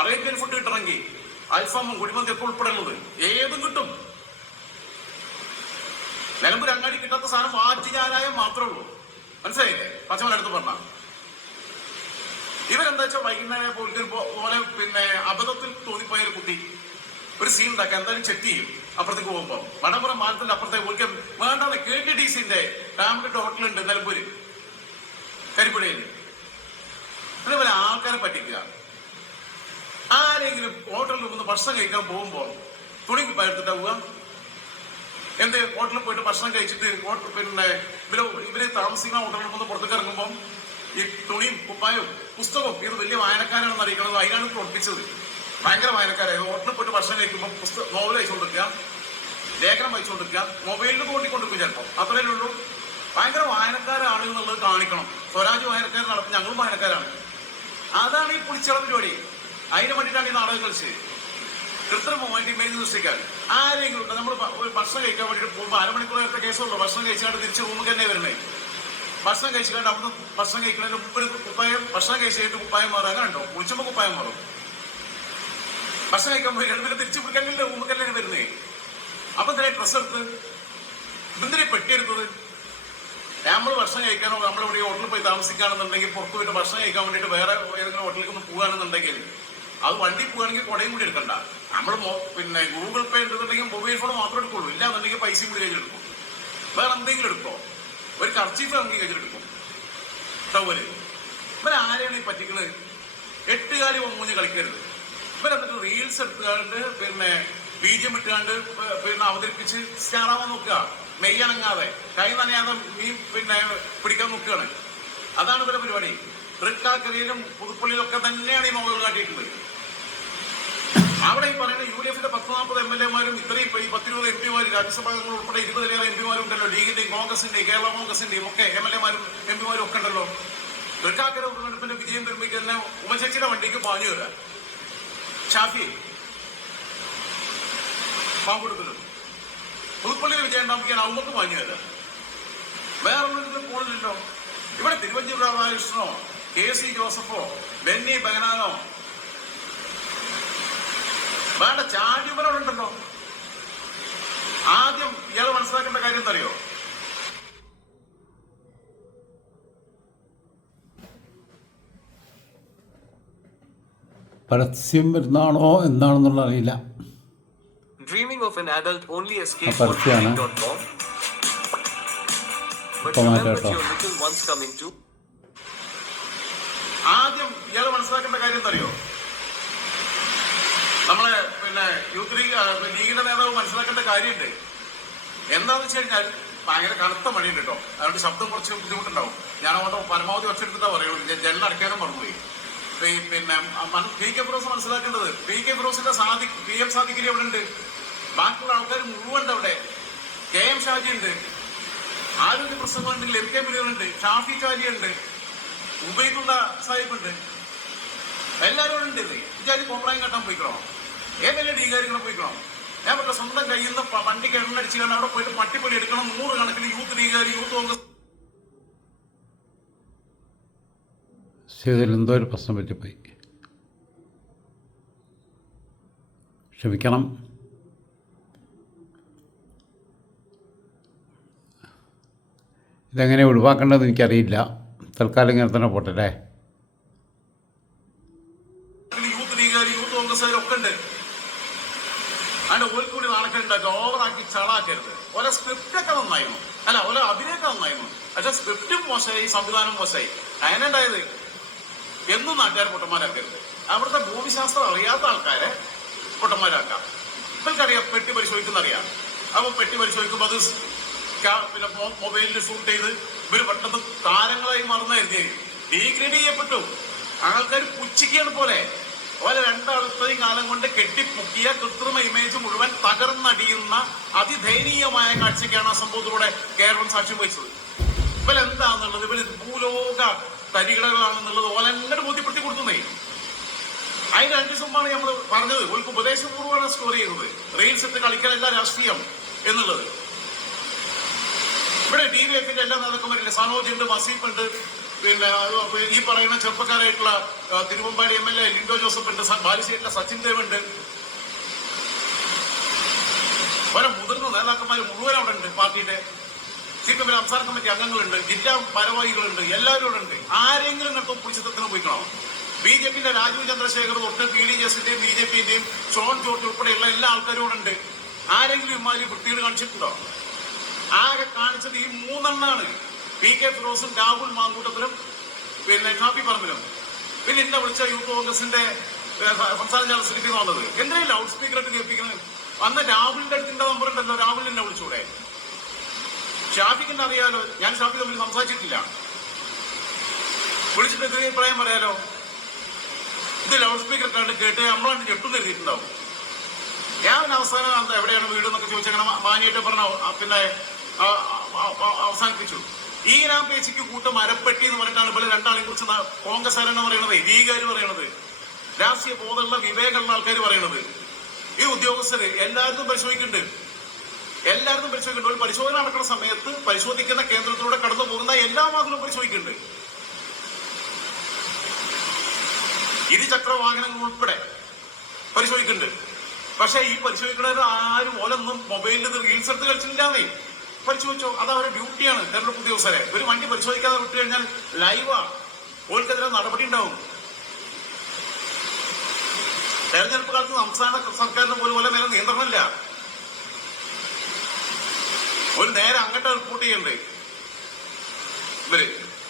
അറേബ്യൻ ഫുഡ് കിട്ടണമെങ്കിൽ, അൽഫാമും കുഴിമന്തിയൊക്കെ ഉൾപ്പെടെയുള്ളത് ഏതും കിട്ടും. നിലമ്പൂർ അങ്ങാടി കിട്ടാത്ത സാധനം വാറ്റുചാരായം മാത്രമേ ഉള്ളൂ. മനസ്സിലായില്ലേ? പച്ചമലടുത്ത് പറഞ്ഞ ഇവരെന്താ വെച്ചാൽ വൈകുന്നേരം പോലെ പിന്നെ അബദ്ധത്തിൽ തോന്നിപ്പോയ ഒരു കുട്ടി ഒരു സീൻ ഉണ്ടാക്കുക, എന്തായാലും ചെക്ക് ചെയ്യും. അപ്പുറത്തേക്ക് പോകുമ്പോൾ വടപുറം പാലത്തിന്റെ അപ്പുറത്തേക്ക് ഒരിക്കൽ വേണ്ടാന്ന് KTDCന്റെ ഫാമിലി ഹോട്ടലുണ്ട് നിലമ്പൂര് കരിപ്പുഴയിൽ. അതേപോലെ ആൾക്കാരെ പറ്റിക്കുക. ആരെങ്കിലും ഹോട്ടലിൽ നിന്ന് ഭക്ഷണം കഴിക്കാൻ പോകുമ്പോൾ തുണി കുപ്പായെടുത്തിട്ടാവുക. എന്ത് ഹോട്ടലിൽ പോയിട്ട് ഭക്ഷണം കഴിച്ചിട്ട് പിന്നെ ഇവര് താമസിക്കുന്ന ഹോട്ടലിൽ നിന്ന് പുറത്തേക്ക് ഇറങ്ങുമ്പോൾ ഈ തുണിയും കുപ്പായവും പുസ്തകവും ഇത് വലിയ വായനക്കാരാണെന്ന് അറിയിക്കുന്നത്. അതിനാണ് പ്രവർത്തിച്ചത്. ഭയങ്കര വായനക്കാരായത്. ഹോട്ടലിൽ പോയിട്ട് ഭക്ഷണം കഴിക്കുമ്പോൾ നോവൽ വായിച്ചുകൊണ്ടിരിക്കുക, ലേഖനം വായിച്ചുകൊണ്ടിരിക്കുക, മൊബൈലിൽ തോണ്ടിക്കൊണ്ടിരിക്കും ചിലപ്പോൾ. അത്രയേ ഉള്ളൂ. ഭയങ്കര വായനക്കാരാണ് എന്നുള്ളത് കാണിക്കണം. സ്വരാജ് വായനക്കാരൻ നടത്തി, ഞങ്ങളും വായനക്കാരാണ്. അതാണ് ഈ പുളിച്ചള പരിപാടി. അതിന് വേണ്ടിയിട്ടാണ് ഈ നാടകം കളിച്ചത്. കൃത്രിമമായിട്ട് ഇമേജ് സൃഷ്ടിക്കാൻ. ആരെങ്കിലും ഉണ്ട് നമ്മൾ ഒരു ഭക്ഷണം കഴിക്കാൻ വേണ്ടിയിട്ട് പോകുമ്പോൾ അരമണിക്കൂർ നേരത്തെ കേസുള്ളൂ. ഭക്ഷണം കഴിച്ചാണ്ട് തിരിച്ച് റൂമിൽ തന്നെ വരുന്നത്. ഭക്ഷണം കഴിച്ചിട്ട് അവിടുന്ന് ഭക്ഷണം കഴിക്കുന്നതിന് മുമ്പ് കുപ്പായം, ഭക്ഷണം കഴിച്ചിട്ട് കുപ്പായം മാറുക. അങ്ങനെ ഉണ്ടോ? കുളിച്ചുമ്പോൾ കുപ്പായം മാറും. ഭക്ഷണം കഴിക്കാൻ പോയി പിന്നെ തിരിച്ചു പിടിക്കല്ലേ റൂമിൽ തന്നെ വരുന്നേ. അപ്പൊ എന്തിനാ ഡ്രസ്സ് എടുത്ത് എന്തിനാ പെട്ടിയെടുത്തത്? നമ്മൾ ഭക്ഷണം കഴിക്കാനോ നമ്മളിവിടെ ഹോട്ടലിൽ പോയി താമസിക്കുകയാണെന്നുണ്ടെങ്കിൽ, പുറത്തു പോയിട്ട് ഭക്ഷണം കഴിക്കാൻ വേണ്ടിയിട്ട് വേറെ ഏതെങ്കിലും ഹോട്ടലിലേക്ക് ഒന്ന് പോകുകയാണെന്നുണ്ടെങ്കിൽ അത് വണ്ടി പോകുകയാണെങ്കിൽ കുടയും കൂടി എടുക്കണ്ട. നമ്മൾ പിന്നെ ഗൂഗിൾ പേ ഉണ്ടെന്നുണ്ടെങ്കിൽ മൊബൈൽ ഫോൺ മാത്രമേ എടുക്കുള്ളൂ. ഇല്ലാന്നുണ്ടെങ്കിൽ പൈസയും കൂടി കയ്യിലെടുക്കും. വേറെ എന്തെങ്കിലും എടുക്കോ? ഒരു കർച്ചീഫ് നമുക്ക് കയ്യിലെടുക്കും. സൗകര്യം. ഇവരാരെയാണ് ഈ പറ്റിക്കുന്നത്? 8 കാലി മൂഞ്ഞ് കളിക്കരുത്. ഇവരെന്നിട്ട് റീൽസ് എടുത്തുകൊണ്ട് പിന്നെ BGM ഇട്ടുകൊണ്ട് പിന്നെ അവതരിപ്പിച്ച് സ്റ്റാറാവാൻ നോക്കുക. മെയ്യണങ്ങാതെ കൈ നനയാതെ മീൻ പിന്നെ പിടിക്കാൻ നോക്കുകയാണ്. അതാണ് ഇവരുടെ പരിപാടി. തൃക്കാക്കരയിലും പുതുപ്പള്ളിയിലൊക്കെ തന്നെയാണ് ഈ നോവൽ കാട്ടിയിട്ടുള്ളത്. അവിടെ ഈ പറയുന്ന UDF-ന്റെ 10-40 MLA-മാരും ഇത്രയും 10-20 MP-മാരും രാജ്യസഭാംഗങ്ങൾ ഉൾപ്പെടെ 20-ലേറെ MP-മാരും ഉണ്ടല്ലോ. ലീഗിന്റെയും കോൺഗ്രസിന്റെയും കേരള കോൺഗ്രസിന്റെയും ഒക്കെ MLA-മാരും MP-മാരും ഒക്കെ ഉണ്ടല്ലോ. തൃക്കാക്കര ഉപതെരഞ്ഞെടുപ്പിന്റെ വിജയം വരുമ്പോഴേക്ക് തന്നെ ഉമ്മച്ചേച്ചിയുടെ വണ്ടിക്ക് പാഞ്ഞു വരാം. ഷാഫി മാങ്കൂട്ടത്തിലും പുതുപ്പള്ളിയിൽ വിജയം ഉണ്ടാക്കിയാൽ അവർക്ക് പാഞ്ഞു വരാം. വേറെ ഒന്നും പോണില്ലല്ലോ. ഇവിടെ തിരുവഞ്ചൂർ രാധാകൃഷ്ണനോ KC ജോസഫോ ബെന്നി ബഹനാനോ വേണ്ട ചാടിമലോടുണ്ടല്ലോ. ആദ്യം ഇയാൾ മനസ്സിലാക്കേണ്ട കാര്യം എന്താ അറിയോ? പരസ്യം വരുന്നതാണോ എന്താണെന്നുള്ള അറിയില്ല. Dreaming of an adult only escape പരസ്യമാണ്. But remember your little ones coming too. ആദ്യം ഇയാൾ മനസ്സിലാക്കേണ്ട കാര്യം എന്താ അറിയോ? നമ്മളെ യൂത്ത് ലീഗിന്റെ നേതാവ് മനസ്സിലാക്കേണ്ട കാര്യമുണ്ട്. എന്താന്ന് വെച്ച് കഴിഞ്ഞാൽ ഭയങ്കര കനത്ത മഴയുണ്ട് കേട്ടോ. അതുകൊണ്ട് ശബ്ദം കുറച്ച് ബുദ്ധിമുട്ടുണ്ടാവും. ഞാൻ അങ്ങോട്ട് പരമാവധി വെച്ചെടുത്തിട്ടാ പറയുള്ളൂ. ജനലടയ്ക്കാനും മറന്നുപോയി. PK ഫിറോസ് മനസ്സിലാക്കേണ്ടത്, PK ഫിറോസിന്റെ PM സാദിഖിരി അവിടെ ഉണ്ട്. ബാക്കിയുള്ള ആൾക്കാർ മുഴുവൻ അവിടെ. KM ഷാജി ഉണ്ട്. ആരോഗ്യ പ്രശ്നങ്ങളുണ്ടെങ്കിൽ MK മിലിയനുണ്ട്. ഷാഫി ചാലി ഉണ്ട്. ഉബൈദുള്ള സാഹിബ് ഉണ്ട്. എല്ലാവരും ഉണ്ട്. ഇജാതി കോപ്രായം കെട്ടാൻ പോയിക്കണോ? ഏതെല്ലാം ഡീകാരികളെ പോയിക്കണോ? ഞാൻ പറഞ്ഞ സ്വന്തം കയ്യിൽ നിന്ന് വണ്ടിക്ക് എണ്ണടിച്ച് കാരണം അവിടെ പോയിട്ട് പട്ടിപ്പൊടി എടുക്കണം. 100 കണക്കിന് യൂത്ത് ലീഗുകാർ യൂത്ത് കോൺഗ്രസ് എന്തോ ഒരു പ്രശ്നം പറ്റിപ്പോയി, ക്ഷമിക്കണം. ഇതെങ്ങനെ ഒഴിവാക്കേണ്ടതെന്ന് എനിക്കറിയില്ല. തൽക്കാലം ഇങ്ങനെ തന്നെ പോട്ടെ. യൂത്ത് ലീഗുകാർ യൂത്ത് കോൺഗ്രസ്സുകാരൊക്കെ ഉണ്ട്. അതിന്റെ ഓൽ കൂടി നാണക്കുണ്ടാക്കി ഓവറാക്കി ചളാക്കരുത്. ഓരോ സ്ക്രിപ്റ്റൊക്കെ നന്നായിരുന്നു, അല്ല ഓരോ അഭിനയൊക്കെ നന്നായിരുന്നു. പക്ഷെ സ്ക്രിപ്റ്റും മോശമായി, സംവിധാനം മോശമായി. അതിനുണ്ടായത് എന്നും നാട്ടുകാർ പൊട്ടന്മാരാക്കരുത്. അവിടുത്തെ ഭൂമിശാസ്ത്രം അറിയാത്ത ആൾക്കാരെ പൊട്ടന്മാരാക്കാം. ഇവർക്കറിയാം പെട്ടി പരിശോധിക്കുന്ന അറിയാം. അപ്പൊ പെട്ടി പരിശോധിക്കുമ്പോൾ അത് മൊബൈലിൽ ഷൂട്ട് ചെയ്ത് ഇവർ പെട്ടെന്ന് താരങ്ങളായി മറന്നു കരുതിയായി ഡീഗ്രേഡ് ചെയ്യപ്പെട്ടു. ആൾക്കാർ പുച്ഛിക്കുകയാണ് പോലെ. ഓരോ രണ്ടാളത്തെയും കാലം കൊണ്ട് കെട്ടിപ്പൊക്കിയ കൃത്രിമ ഇമേജ് മുഴുവൻ തകർന്നടിയുന്ന അതിദയനീയമായ കാഴ്ചയ്ക്കാണ് ആ സംഭവത്തിലൂടെ കേരളം സാക്ഷ്യം വഹിച്ചത്. ഇവരെന്താന്നുള്ളത്, ഇവര് ഭൂലോക തരികളാണെന്നുള്ളത് ഓലെങ്ങനെ ബോധ്യപ്പെടുത്തി കൊടുക്കുന്നേ. അതിന് 2 ദിവസം മുമ്പാണ് നമ്മൾ പറഞ്ഞത്. ഒരു ഉപദേശപൂർവ്വമാണ് സ്റ്റോർ ചെയ്യുന്നത്. റീൽസ് ഇട്ട് കളിക്കാനല്ല രാഷ്ട്രീയം എന്നുള്ളത്. ഇവിടെ DVFന്റെ എല്ലാ നേതാക്കന്മാരില്ല. സനോജ് ഉണ്ട്, വസീഫ് ഉണ്ട്, ഈ പറയുന്ന ചെറുപ്പക്കാരായിട്ടുള്ള തിരുവമ്പാടി MLA ലിൻഡോ ജോസഫ് ഉണ്ട്, ബാലുശ്ശേരിയിലെ സച്ചിൻ ദേവ് ഉണ്ട്. പല മുതിർന്ന നേതാക്കന്മാർ മുഴുവൻ അവിടെ ഉണ്ട്. പാർട്ടിയുടെ CPM സംസ്ഥാന കമ്മിറ്റി അംഗങ്ങളുണ്ട്, ജില്ലാ ഭാരവാഹികളുണ്ട്, എല്ലാവരും ഇവിടെ ഉണ്ട്. ആരെങ്കിലും ഇങ്ങനത്തെ പുളിച്ചത്തിന് പോയിക്കണോ? BJPന്റെ രാജീവ് ചന്ദ്രശേഖർ തൊട്ട് PDJSന്റെയും BJPന്റെയും ഷോൺ ജോർജ് ഉൾപ്പെടെയുള്ള എല്ലാ ആൾക്കാരും ഇവിടെ ഉണ്ട്. ആരെങ്കിലും ഇമാതിരി വൃത്തിയോട് കാണിച്ചിട്ടുണ്ടോ? ആകെ കാണിച്ചത് ഈ 3 എണ്ണാണ്. PK ഫിറോസും രാഹുൽ മാങ്കൂട്ടത്തിലും ഷാഫി പറമ്പിലും. പിന്നെ എന്നെ വിളിച്ച യൂത്ത് കോൺഗ്രസിന്റെ സംസ്ഥാന ജനറൽ സെക്രട്ടറി വന്നത് എന്തിനാ ലൗഡ് സ്പീക്കറായിട്ട് കേൾപ്പിക്കുന്നത്? അന്ന് രാഹുലിന്റെ അടുത്തിന്റെ നമ്പർ ഉണ്ടല്ലോ, രാഹുൽ എന്നെ വിളിച്ചൂടെ? ഷാഫിക്ക് എന്നെ അറിയാലോ. ഞാൻ ഷാഫി തമ്മിൽ സംസാരിച്ചിട്ടില്ല. വിളിച്ചിട്ട് എന്തെങ്കിലും അഭിപ്രായം പറയാലോ. ഇത് ലൗഡ് സ്പീക്കർ കേട്ട് നമ്മളാണ് ഞെട്ടും എഴുതിയിട്ടുണ്ടാവും. ഞാൻ അവസാനം എവിടെയാണ് വീട് എന്നൊക്കെ ചോദിച്ചങ്ങനെ മാനിയായിട്ട് പറഞ്ഞ അവസാനിപ്പിച്ചു. ഈ പേച്ചിക്ക് കൂട്ടം അരപ്പെട്ടി എന്ന് പറഞ്ഞിട്ടാണ് ഇവിടെ രണ്ടാളെയും കുറിച്ച് കോൺഗ്രസ്സുകാരെന്ന് പറയണത്, ലീഗുകാർ പറയണത്, രാഷ്ട്രീയ ബോധമുള്ള വിവേകമുള്ള ആൾക്കാർ പറയണത്. ഈ ഉദ്യോഗസ്ഥര് എല്ലാവരും പരിശോധിക്കുന്നുണ്ട്. ഒരു പരിശോധന നടക്കുന്ന സമയത്ത് പരിശോധിക്കുന്ന കേന്ദ്രത്തിലൂടെ കടന്നു പോകുന്ന എല്ലാ വാഹനവും പരിശോധിക്കുന്നുണ്ട്. ഇരുചക്ര വാഹനങ്ങൾ ഉൾപ്പെടെ പരിശോധിക്കുന്നുണ്ട്. പക്ഷെ ഈ പരിശോധിക്കുന്നത് ആരും ഓലൊന്നും മൊബൈലിൽ റീൽസ് എടുത്ത് കളിച്ചില്ലാന്നേ. പരിശോധിച്ചോ, അത് അവരുടെ ഡ്യൂട്ടിയാണ്. തെരഞ്ഞെടുപ്പ് ഉദ്യോഗസ്ഥരെ ഒരു വണ്ടി പരിശോധിക്കാതെ വിട്ടു കഴിഞ്ഞാൽ ലൈവാ ഓൽക്കെതിരെ നടപടി ഉണ്ടാവും. തെരഞ്ഞെടുപ്പ് കാലത്ത് സംസ്ഥാന സർക്കാരിന് പോലും പോലെ നേരെ നിയന്ത്രണമില്ല. ഒരു നേരെ അങ്ങോട്ട് റിപ്പോർട്ട് ചെയ്യണ്ടേ ഇവര്.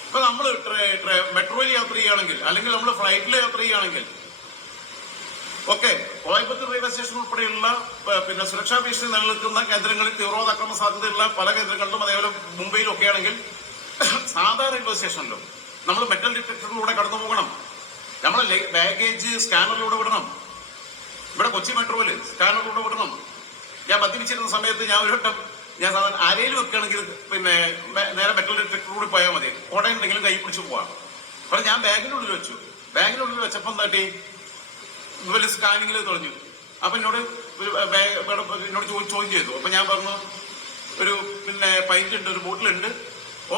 ഇപ്പൊ നമ്മൾ മെട്രോയിൽ യാത്ര ചെയ്യുകയാണെങ്കിൽ അല്ലെങ്കിൽ നമ്മൾ ഫ്ലൈറ്റിൽ യാത്ര ചെയ്യുകയാണെങ്കിൽ ഒക്കെ കോയമ്പത്തൂർ റെയിൽവേ സ്റ്റേഷൻ ഉൾപ്പെടെയുള്ള സുരക്ഷാ ഭീഷണി നിലനിൽക്കുന്ന കേന്ദ്രങ്ങളിൽ തീവ്രവാദ ആക്രമണ സാധ്യതയുള്ള പല കേന്ദ്രങ്ങളിലും അതേപോലെ മുംബൈയിലും ഒക്കെ ആണെങ്കിൽ സാധാരണ റെയിൽവേ സ്റ്റേഷനിലും നമ്മൾ മെറ്റൽ ഡിറ്റക്ടറിലൂടെ കടന്നു പോകണം. നമ്മളെ ബാഗേജ് സ്കാനറിലൂടെ വിടണം. ഇവിടെ കൊച്ചി മെട്രോയില് സ്കാനറിലൂടെ വിടണം. ഞാൻ മദ്യപിച്ചിരുന്ന സമയത്ത് ഞാൻ ഒരു വട്ടം ഞാൻ സാധാരണ ആരേലും വെക്കുകയാണെങ്കിൽ നേരെ മെറ്റൽ ഡിറ്റക്ടറിലൂടെ പോയാൽ മതി. കോടതി എന്തെങ്കിലും കൈ പിടിച്ച് പോവാം. അപ്പോൾ ഞാൻ ബാഗിനുള്ളിൽ വെച്ചു. ബാഗിനുള്ളിൽ വെച്ചപ്പോൾ എന്താട്ടി ഇവര് സ്കാനിങ്ങിൽ തുടങ്ങി. അപ്പൊ എന്നോട് എന്നോട് ചോദ്യം ചെയ്തു. അപ്പൊ ഞാൻ പറഞ്ഞു ഒരു പിന്നെ പൈൻ്റ് ഉണ്ട്, ഒരു ബോട്ടിലുണ്ട്,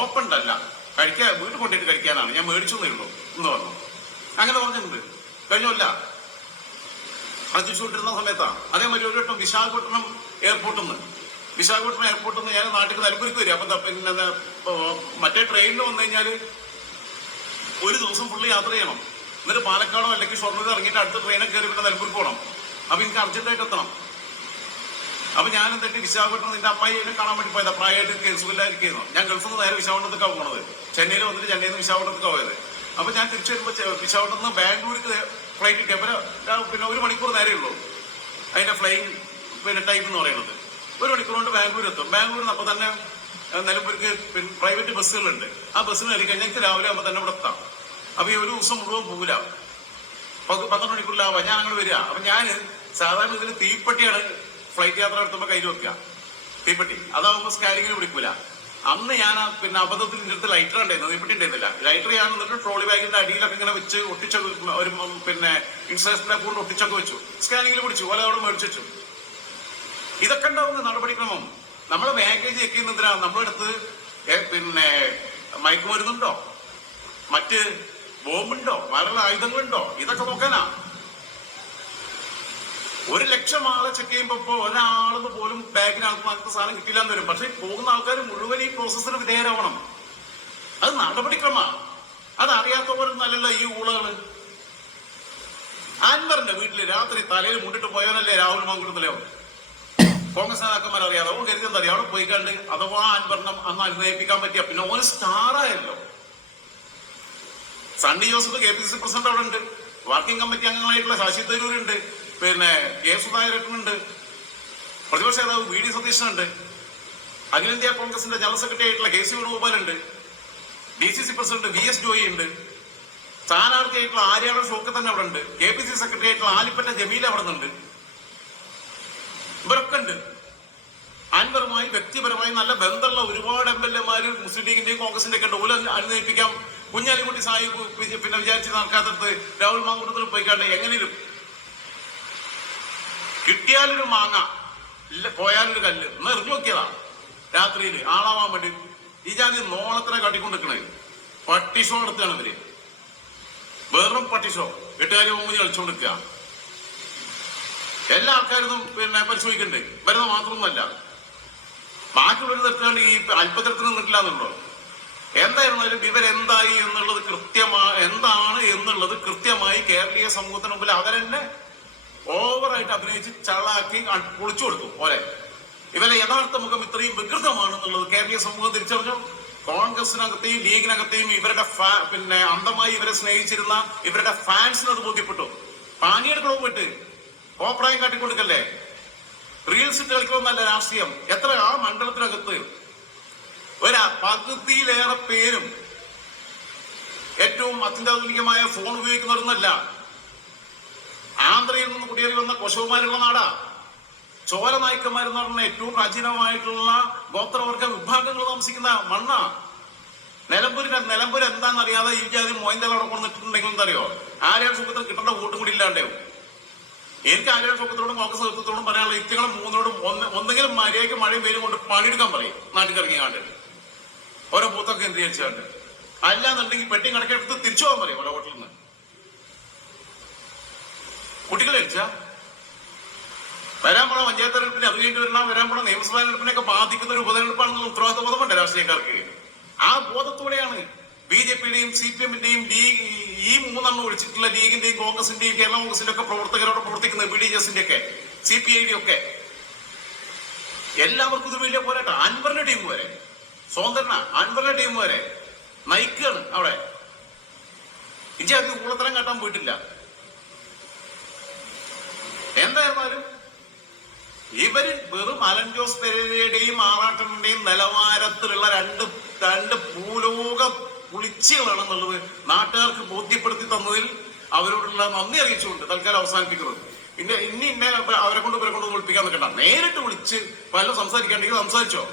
ഓപ്പൺ അല്ല, കഴിക്കാൻ വീട്ടിൽ കൊണ്ടിട്ട് കഴിക്കാനാണ്, ഞാൻ മേടിച്ചെന്നേ ഉള്ളൂ എന്ന് പറഞ്ഞു. അങ്ങനെ പറഞ്ഞിട്ടുണ്ട്. കഴിഞ്ഞല്ല അന്വേഷിച്ചുകൊണ്ടിരുന്ന സമയത്താണ്. അതേമാതിരി ഒരു വട്ടം വിശാഖപട്ടണം എയർപോർട്ടിൽ നിന്ന് ഞാൻ നാട്ടിൽ നിലമ്പൂർക്ക് വരിക. അപ്പൊ പിന്നെ മറ്റേ ട്രെയിനിൽ വന്നു കഴിഞ്ഞാൽ ഒരു ദിവസം ഫുള്ള് യാത്ര ചെയ്യണം. എന്നിട്ട് പാലക്കാടോ അല്ലെങ്കിൽ ഷൊർണൂർ ഇറങ്ങിയിട്ട് അടുത്ത ട്രെയിനൊക്കെ കയറി പിന്നെ നിലമ്പൂർക്ക് പോകണം. അപ്പൊ എനിക്ക് അർജന്റായിട്ട് എത്തണം. അപ്പൊ ഞാൻ എന്നിട്ട് വിശാഖപട്ടണം നിന്റെ അമ്മായി എന്നെ കാണാൻ വേണ്ടി പോയതാ. പ്രായമായിട്ട് സുഖമില്ലായിരിക്കുന്നു. ഞാൻ ഗൾഫിൽ നിന്ന് നേരെ വിശാഖപട്ടണത്തേക്കാണ് പോണത്. ചെന്നൈയിൽ വന്നിട്ട് ചെന്നൈയിൽ നിന്ന് വിശാഖപട്ടണത്തേക്കാണ് പോയത്. അപ്പൊ ഞാൻ തിരിച്ചു വരുമ്പോൾ വിശാഖപട്ടണം നിന്ന് ബാംഗ്ലൂർക്ക് ഫ്ലൈറ്റ് കിട്ടി. അപ്പൊ പിന്നെ 1 മണിക്കൂർ നേരെ ഉള്ളൂ അതിന്റെ ഫ്ലൈയിങ് പിന്നെ ടൈം എന്ന് പറയുന്നത്. 1 മണിക്കൂർ കൊണ്ട് ബാംഗ്ലൂർ എത്തും. ബാംഗ്ലൂരിൽ നിന്ന് അപ്പൊ തന്നെ നിലമ്പൂർക്ക് പിന്നെ പ്രൈവറ്റ് ബസ്സുകളുണ്ട്. ആ ബസ്സിൽ കയറി കഴിഞ്ഞാൽ എനിക്ക് രാവിലെ ആകുമ്പോൾ തന്നെ ഇവിടെ എത്താം. അപ്പൊ ഈ ഒരു ദിവസം മുഴുവൻ പോകില്ല, 12 മണിക്കൂറിലാവാം. ഞാൻ അങ്ങനെ വരിക. അപ്പൊ ഞാൻ സാധാരണ ഇതിൽ തീപ്പെട്ടിയാണ് ഫ്ലൈറ്റ് യാത്ര നടത്തുമ്പോൾ കയ്യിൽ വെക്കുക, തീപ്പെട്ടി. അതാവുമ്പോൾ സ്കാനിങ്ങിന് പിടിക്കൂല. അന്ന് ഞാൻ പിന്നെ അബദ്ധത്തിൽ എൻ്റെ അടുത്ത് ലൈറ്റർ ഉണ്ടായിരുന്നു, തീപ്പെട്ടി ഉണ്ടായിരുന്നില്ല. ലൈറ്റർ ഞാൻ എന്നിട്ട് ട്രോളി ബാഗിന്റെ അടിയിലൊക്കെ ഇങ്ങനെ വെച്ച് ഒട്ടിച്ചൊക്കെ ഒരു പിന്നെ ഇൻസുലേഷനെ കൊണ്ട് ഒട്ടിച്ചൊക്കെ വെച്ചു. സ്കാനിങ്ങിൽ പിടിച്ചു, ഓല അവിടെ മേടിച്ചു വെച്ചു. ഇതൊക്കെ ഉണ്ടാവുന്ന നടപടിക്രമം. നമ്മളെ ബാഗേജ് ചെക്ക് ചെയ്യുന്നതിനാ നമ്മളെടുത്ത് പിന്നെ മയക്കുമരുന്നുണ്ടോ, മറ്റ് ബോംബുണ്ടോ, വേറെ ആയുധങ്ങളുണ്ടോ, ഇതൊക്കെ നോക്കാനാ. 1,00,000 ആളെ ചെക്ക് ചെയ്യുമ്പോ ഒരാളെന്ന് പോലും ബാഗിനകത്ത് നമുക്ക് സാധനം കിട്ടില്ല എന്ന് വരും. പക്ഷെ പോകുന്ന ആൾക്കാർ മുഴുവൻ ഈ പ്രോസസ്സിന് വിധേയരാവണം. അത് നടപടിക്രമമാണ്. അത് അറിയാത്തവരൊന്നല്ലല്ലോ ഈ ഊളകള്. അൻവറിന്റെ വീട്ടില് രാത്രി തലയിൽ മുണ്ടിട്ട് പോയവനല്ലേ രാഹുൽ മാങ്കുട്ടത്തിലെ കോൺഗ്രസ് നേതാക്കന്മാർ അറിയാതെ ഓൻ കരുതി എന്താ അറിയാം, അവിടെ പോയി കണ്ട് അഥവാ അൻവറിനെ അന്ന് അനുനയിപ്പിക്കാൻ പറ്റിയ പിന്നെ ഓന് സ്റ്റാറായല്ലോ. സണ്ണി ജോസഫ് KPCC പ്രസിഡന്റ് അവിടെ ഉണ്ട്, വർക്കിംഗ് കമ്മിറ്റി അംഗങ്ങളായിട്ടുള്ള ശശി തരൂരുണ്ട്, പിന്നെ കെ സുധാകരനുണ്ട്, പ്രതിപക്ഷ നേതാവ് VD സതീശനുണ്ട്, അഖിലേന്ത്യാ കോൺഗ്രസിന്റെ ജനറൽ സെക്രട്ടറി ആയിട്ടുള്ള KC വേണുഗോപാലുണ്ട്, DCC president VS Joy ഉണ്ട്, സ്ഥാനാർത്ഥിയായിട്ടുള്ള ആര്യാട ഷോക്ക് തന്നെ അവിടെ ഉണ്ട്, KPCC സെക്രട്ടറി ആയിട്ടുള്ള ആലിപ്പറ്റ ജമീൽ അവിടെ നിന്നുണ്ട്. ഇവരൊക്കെ ഉണ്ട്. അൻവറുമായി വ്യക്തിപരമായി നല്ല ബന്ധമുള്ള ഒരുപാട് MLA-മാര് മുസ്ലിം ലീഗിന്റെയും കോൺഗ്രസിന്റെ ഒക്കെ ഉണ്ട്. ഓല അനുനയിപ്പിക്കാം. കുഞ്ഞാലിക്കുട്ടി സാഹിബ് പിന്നെ വിചാരിച്ച് നടക്കാത്തത് രാഹുൽ മാങ്കൂട്ടത്തിൽ പോയിക്കാണ്ട് എങ്ങനെയും കിട്ടിയാലൊരു മാങ്ങ ഇല്ല പോയാലൊരു കല്ല് എന്ന് എറിഞ്ഞു നോക്കിയതാ രാത്രിയിൽ ആളാവാൻ വേണ്ടി. ഈ ജാതി നോളത്തിനെ കാട്ടിക്കൊണ്ടിരിക്കണേ പട്ടിഷോ നടത്തുകയാണ് ഇവര്. വെറും പട്ടിഷോ 8 മുമ്പ് കളിച്ചുകൊണ്ടിരിക്കുക. എല്ലാ ആൾക്കാരും പിന്നെ പരിശോധിക്കണ്ടേ, വരുന്ന മാത്രമൊന്നുമല്ല. ബാക്കിയുള്ളവർ നിർത്താണ്ട് ഈ അല്പത്തരത്തിന് നിന്നിട്ടില്ല എന്നുള്ളൂ. എന്തായിരുന്നാലും ഇവരെന്തായി എന്നുള്ളത് എന്താണ് എന്നുള്ളത് കൃത്യമായി കേരളീയ സമൂഹത്തിന് മുമ്പിൽ അവരെന്നെ ഓവറായിട്ട് അഭിനയിച്ച് ചളാക്കി പൊളിച്ചു കൊടുത്തു പോലെ. ഇവരെ യഥാർത്ഥ മുഖം ഇത്രയും വികൃതമാണെന്നുള്ളത് കേരളീയ സമൂഹം തിരിച്ചറിഞ്ഞു. കോൺഗ്രസിനകത്തെയും ലീഗിനകത്തെയും ഇവരുടെ പിന്നെ അന്ധമായി ഇവരെ സ്നേഹിച്ചിരുന്ന ഇവരുടെ ഫാൻസിന് അത് ബോധ്യപ്പെട്ടു. പാനിയെടുക്കണോ പോയിട്ട് കോപ്രായം കാട്ടിക്കൊടുക്കല്ലേ, റീൽസ് കളിക്കണമെന്നല്ല രാഷ്ട്രീയം. എത്ര ആ മണ്ഡലത്തിനകത്ത് ഒരു പകുതിയിലേറെ പേരും ഏറ്റവും അത്യന്താധുനികമായ ഫോൺ ഉപയോഗിക്കുന്നവരൊന്നല്ല. ആന്ധ്രയിൽ നിന്ന് കുടിയേറി വന്ന കൊശവന്മാരുള്ള നാടാ. ചോല നായ്ക്കന്മാരെന്ന് പറഞ്ഞ ഏറ്റവും പ്രാചീനമായിട്ടുള്ള ഗോത്രവർഗ വിഭാഗങ്ങൾ താമസിക്കുന്ന മണ്ണാ. നിലമ്പൂർ എന്താണെന്നറിയാതെ ഈ ജാതി മോയന്തൽ അവിടെ കൊണ്ടിട്ടുണ്ടെങ്കിൽ എന്തറിയോ, ആര്യ സുഖത്തിൽ കിട്ടേണ്ട വോട്ടും കൂടി ഇല്ലാണ്ടാവും. എനിക്ക് ആര്യ സുഖത്തോടും കോൺഗ്രസ് നേതൃത്വത്തോടും പറയാനുള്ള ഇത്യങ്ങളും മൂന്നോടും ഒന്നെങ്കിലും മര്യാദയ്ക്ക് മഴയും വെയിലും കൊണ്ട് പണിയെടുക്കാൻ പറയും. നാട്ടിൽ ഇറങ്ങി കാണ്ടിട്ട് ഓരോ ബൂത്തൊക്കെ കേന്ദ്രീകരിച്ചാണ്ട്. അല്ലാന്നുണ്ടെങ്കിൽ പെട്ടി കണക്കെടുത്ത് തിരിച്ചു പോകാൻ പറയും ഓരോ ഹോട്ടലിൽ നിന്ന്. കുട്ടികളെ അടിച്ച വരാൻ പോണ പഞ്ചായത്ത് തെരഞ്ഞെടുപ്പിനെ അത് കഴിഞ്ഞിട്ട് വരാൻ പോണ നിയമസഭാ തെരഞ്ഞെടുപ്പിനെയൊക്കെ ബാധിക്കുന്ന ഒരു ഉപതെരഞ്ഞെടുപ്പാണെന്നുള്ള ഉത്തരവാദിത്വ ബോധമുണ്ട് രാഷ്ട്രീയക്കാർക്ക്. ആ ബോധത്തോടെയാണ് BJP-യുടെയും CPM-ന്റെയും ഈ 3 ഒഴിച്ചിട്ടുള്ള ലീഗിന്റെയും കോൺഗ്രസിന്റെയും കേരള കോൺഗ്രസിന്റെ ഒക്കെ പ്രവർത്തകരോട് പ്രവർത്തിക്കുന്നത്, BDJS-ന്റെ ഒക്കെ CPI-യുടെ ഒക്കെ. എല്ലാവർക്കും ഇത് വലിയ പോരാട്ടം. അൻവറിന്റെ ടീം വരെ സ്വതന്ത്രന അൻവറിന്റെ ടീം വരെ നയിക്കുകയാണ് അവിടെ. ഇഞ്ചി അത് ഊളത്തരം കാട്ടാൻ പോയിട്ടില്ല. എന്തായിരുന്നാലും ഇവര് വെറും അലൻ ജോസ് പെരേരയുടെയും ആറാട്ടന്റെയും നിലവാരത്തിലുള്ള രണ്ട് ഭൂലോക പുളിച്ചുകളാണെന്നുള്ളത് നാട്ടുകാർക്ക് ബോധ്യപ്പെടുത്തി തന്നതിൽ അവരോടുള്ള നന്ദി അറിയിച്ചുകൊണ്ട് തൽക്കാലം അവസാനിപ്പിക്കുന്നത്. ഇന്നെ അവരെ കൊണ്ട് ഇവരെ കൊണ്ട് വിളിപ്പിക്കാൻ നിൽക്കണ്ട. നേരിട്ട് വിളിച്ച് പല സംസാരിക്കാണ്ടെങ്കിൽ സംസാരിച്ചോ.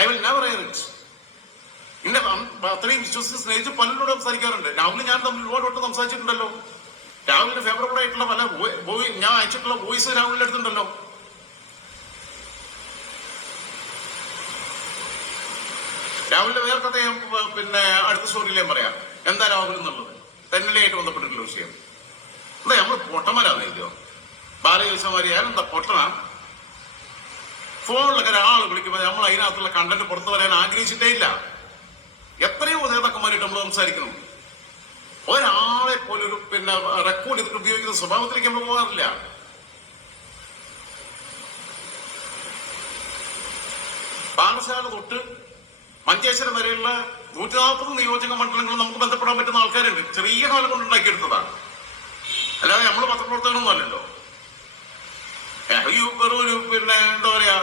I will never air it. ഇന്നെ അത്രയും വിശ്വസിച്ച് സ്നേഹിച്ച് പലരോട് സംസാരിക്കാറുണ്ട്. രാഹുൽ ഞാൻ തമ്മിൽ ഒരുപാട് വട്ടം സംസാരിച്ചിട്ടുണ്ടല്ലോ. രാഹുലിന് ഫേവറബിൾ ആയിട്ടുള്ള പല ഞാൻ അയച്ചിട്ടുള്ള വോയിസ് രാഹുലിന്റെ അടുത്തുണ്ടല്ലോ. രാഹുലിന്റെ വേറെ കഥ ഞാൻ പിന്നെ അടുത്ത സ്റ്റോറിയിലേ പറയാം. എന്താ രാഹുൽ എന്നുള്ളത് തെന്നലായിട്ട് ബന്ധപ്പെട്ടിട്ടുള്ള വിഷയം. എന്താ നമ്മൾ പൊട്ടന്മാരാന്ന് എഴുതിയോ? ബാലകൃഷ്ണമാരി എന്താ പൊട്ടണ? ഫോണിലൊക്കെ ഒരാൾ വിളിക്കുമ്പോൾ നമ്മൾ അതിനകത്തുള്ള കണ്ടന്റ് പുറത്തു വരാൻ ആഗ്രഹിച്ചിട്ടേ ഇല്ല. എത്രയോ നേതാക്കന്മാരായിട്ട് നമ്മൾ സംസാരിക്കണം. ഒരാളെ പോലൊരു പിന്നെ റെക്കോർഡ് ചെയ്തിട്ട് ഉപയോഗിക്കുന്ന സ്വഭാവത്തിലേക്ക് നമ്മൾ പോകാറില്ല. പാഠശാല തൊട്ട് മഞ്ചേശ്വരം വരെയുള്ള 140 നിയോജക മണ്ഡലങ്ങൾ നമുക്ക് ബന്ധപ്പെടാൻ പറ്റുന്ന ആൾക്കാരുണ്ട്. ചെറിയ കാലം കൊണ്ട് ഉണ്ടാക്കിയെടുത്തതാണ്. അല്ലാതെ നമ്മൾ പത്രപ്രവർത്തകനൊന്നും അല്ലല്ലോ. വെറും ഒരു പിന്നെ എന്താ പറയാ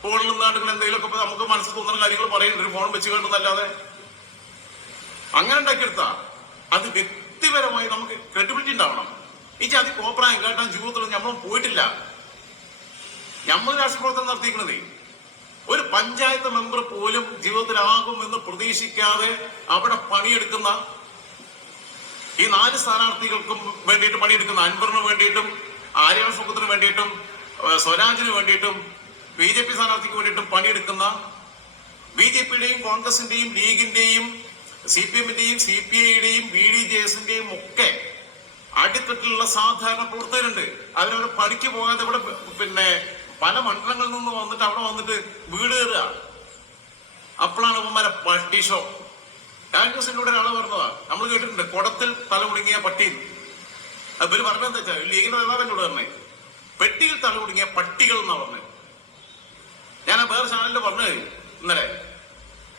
ഫോണിൽ നിന്നാണ്ട് എന്തെങ്കിലുമൊക്കെ നമുക്ക് മനസ്സിൽ തോന്നുന്ന കാര്യങ്ങൾ പറയുന്നുണ്ട്. ഒരു ഫോൺ വെച്ച് കണ്ടെന്നല്ലാതെ അങ്ങനെ ഉണ്ടാക്കിയെടുത്താ അത് വ്യക്തിപരമായി നമുക്ക് ക്രെഡിബിലിറ്റി ഉണ്ടാവണം. ഈ ജാതി കോപ്രായം കേട്ടാൻ ജീവിതത്തിൽ നമ്മൾ പോയിട്ടില്ല. നമ്മൾ രാഷ്ട്രപ്രവർത്തനം നടത്തിയിരിക്കുന്നത് ഒരു പഞ്ചായത്ത് മെമ്പർ പോലും ജീവിതത്തിലാകും എന്ന് പ്രതീക്ഷിക്കാതെ അവിടെ പണിയെടുക്കുന്ന ഈ 4 സ്ഥാനാർത്ഥികൾക്കും വേണ്ടിയിട്ട് പണിയെടുക്കുന്ന അൻവറിന് വേണ്ടിയിട്ടും ആര്യാ സുഖത്തിന് വേണ്ടിയിട്ടും സ്വരാജിന് വേണ്ടിയിട്ടും BJP സ്ഥാനാർത്ഥിക്ക് വേണ്ടിയിട്ടും പണിയെടുക്കുന്ന BJPയുടെയും കോൺഗ്രസിന്റെയും ലീഗിന്റെയും CPMന്റെയും CPIയുടെയും BDJSന്റെയും ഒക്കെ അടിത്തട്ടിലുള്ള സാധാരണ പ്രവർത്തകരുണ്ട്. അവരവരെ പണിക്ക് പോകാതെ ഇവിടെ പിന്നെ പല മണ്ഡലങ്ങളിൽ നിന്ന് വന്നിട്ട് അവിടെ വന്നിട്ട് വീട് കയറുക. അപ്പോഴാണ് ഇവന്മാരെ പട്ടി ഷോ. കോൺഗ്രസിലൂടെ ഒരാള് പറഞ്ഞതാ, നമ്മൾ കേട്ടിട്ടുണ്ട്, കുടത്തിൽ തല കുടുങ്ങിയ പട്ടി. അവര് പറഞ്ഞെന്താ വെച്ചാൽ ലീഗിന്റെ നേതാവ് എന്നോട് പറഞ്ഞേ പെട്ടിയിൽ തല കുടുങ്ങിയ പട്ടികൾ എന്നാ പറഞ്ഞത്. ഞാൻ ആ വേറെ ചാനലിൽ പറഞ്ഞത് ഇന്നലെ.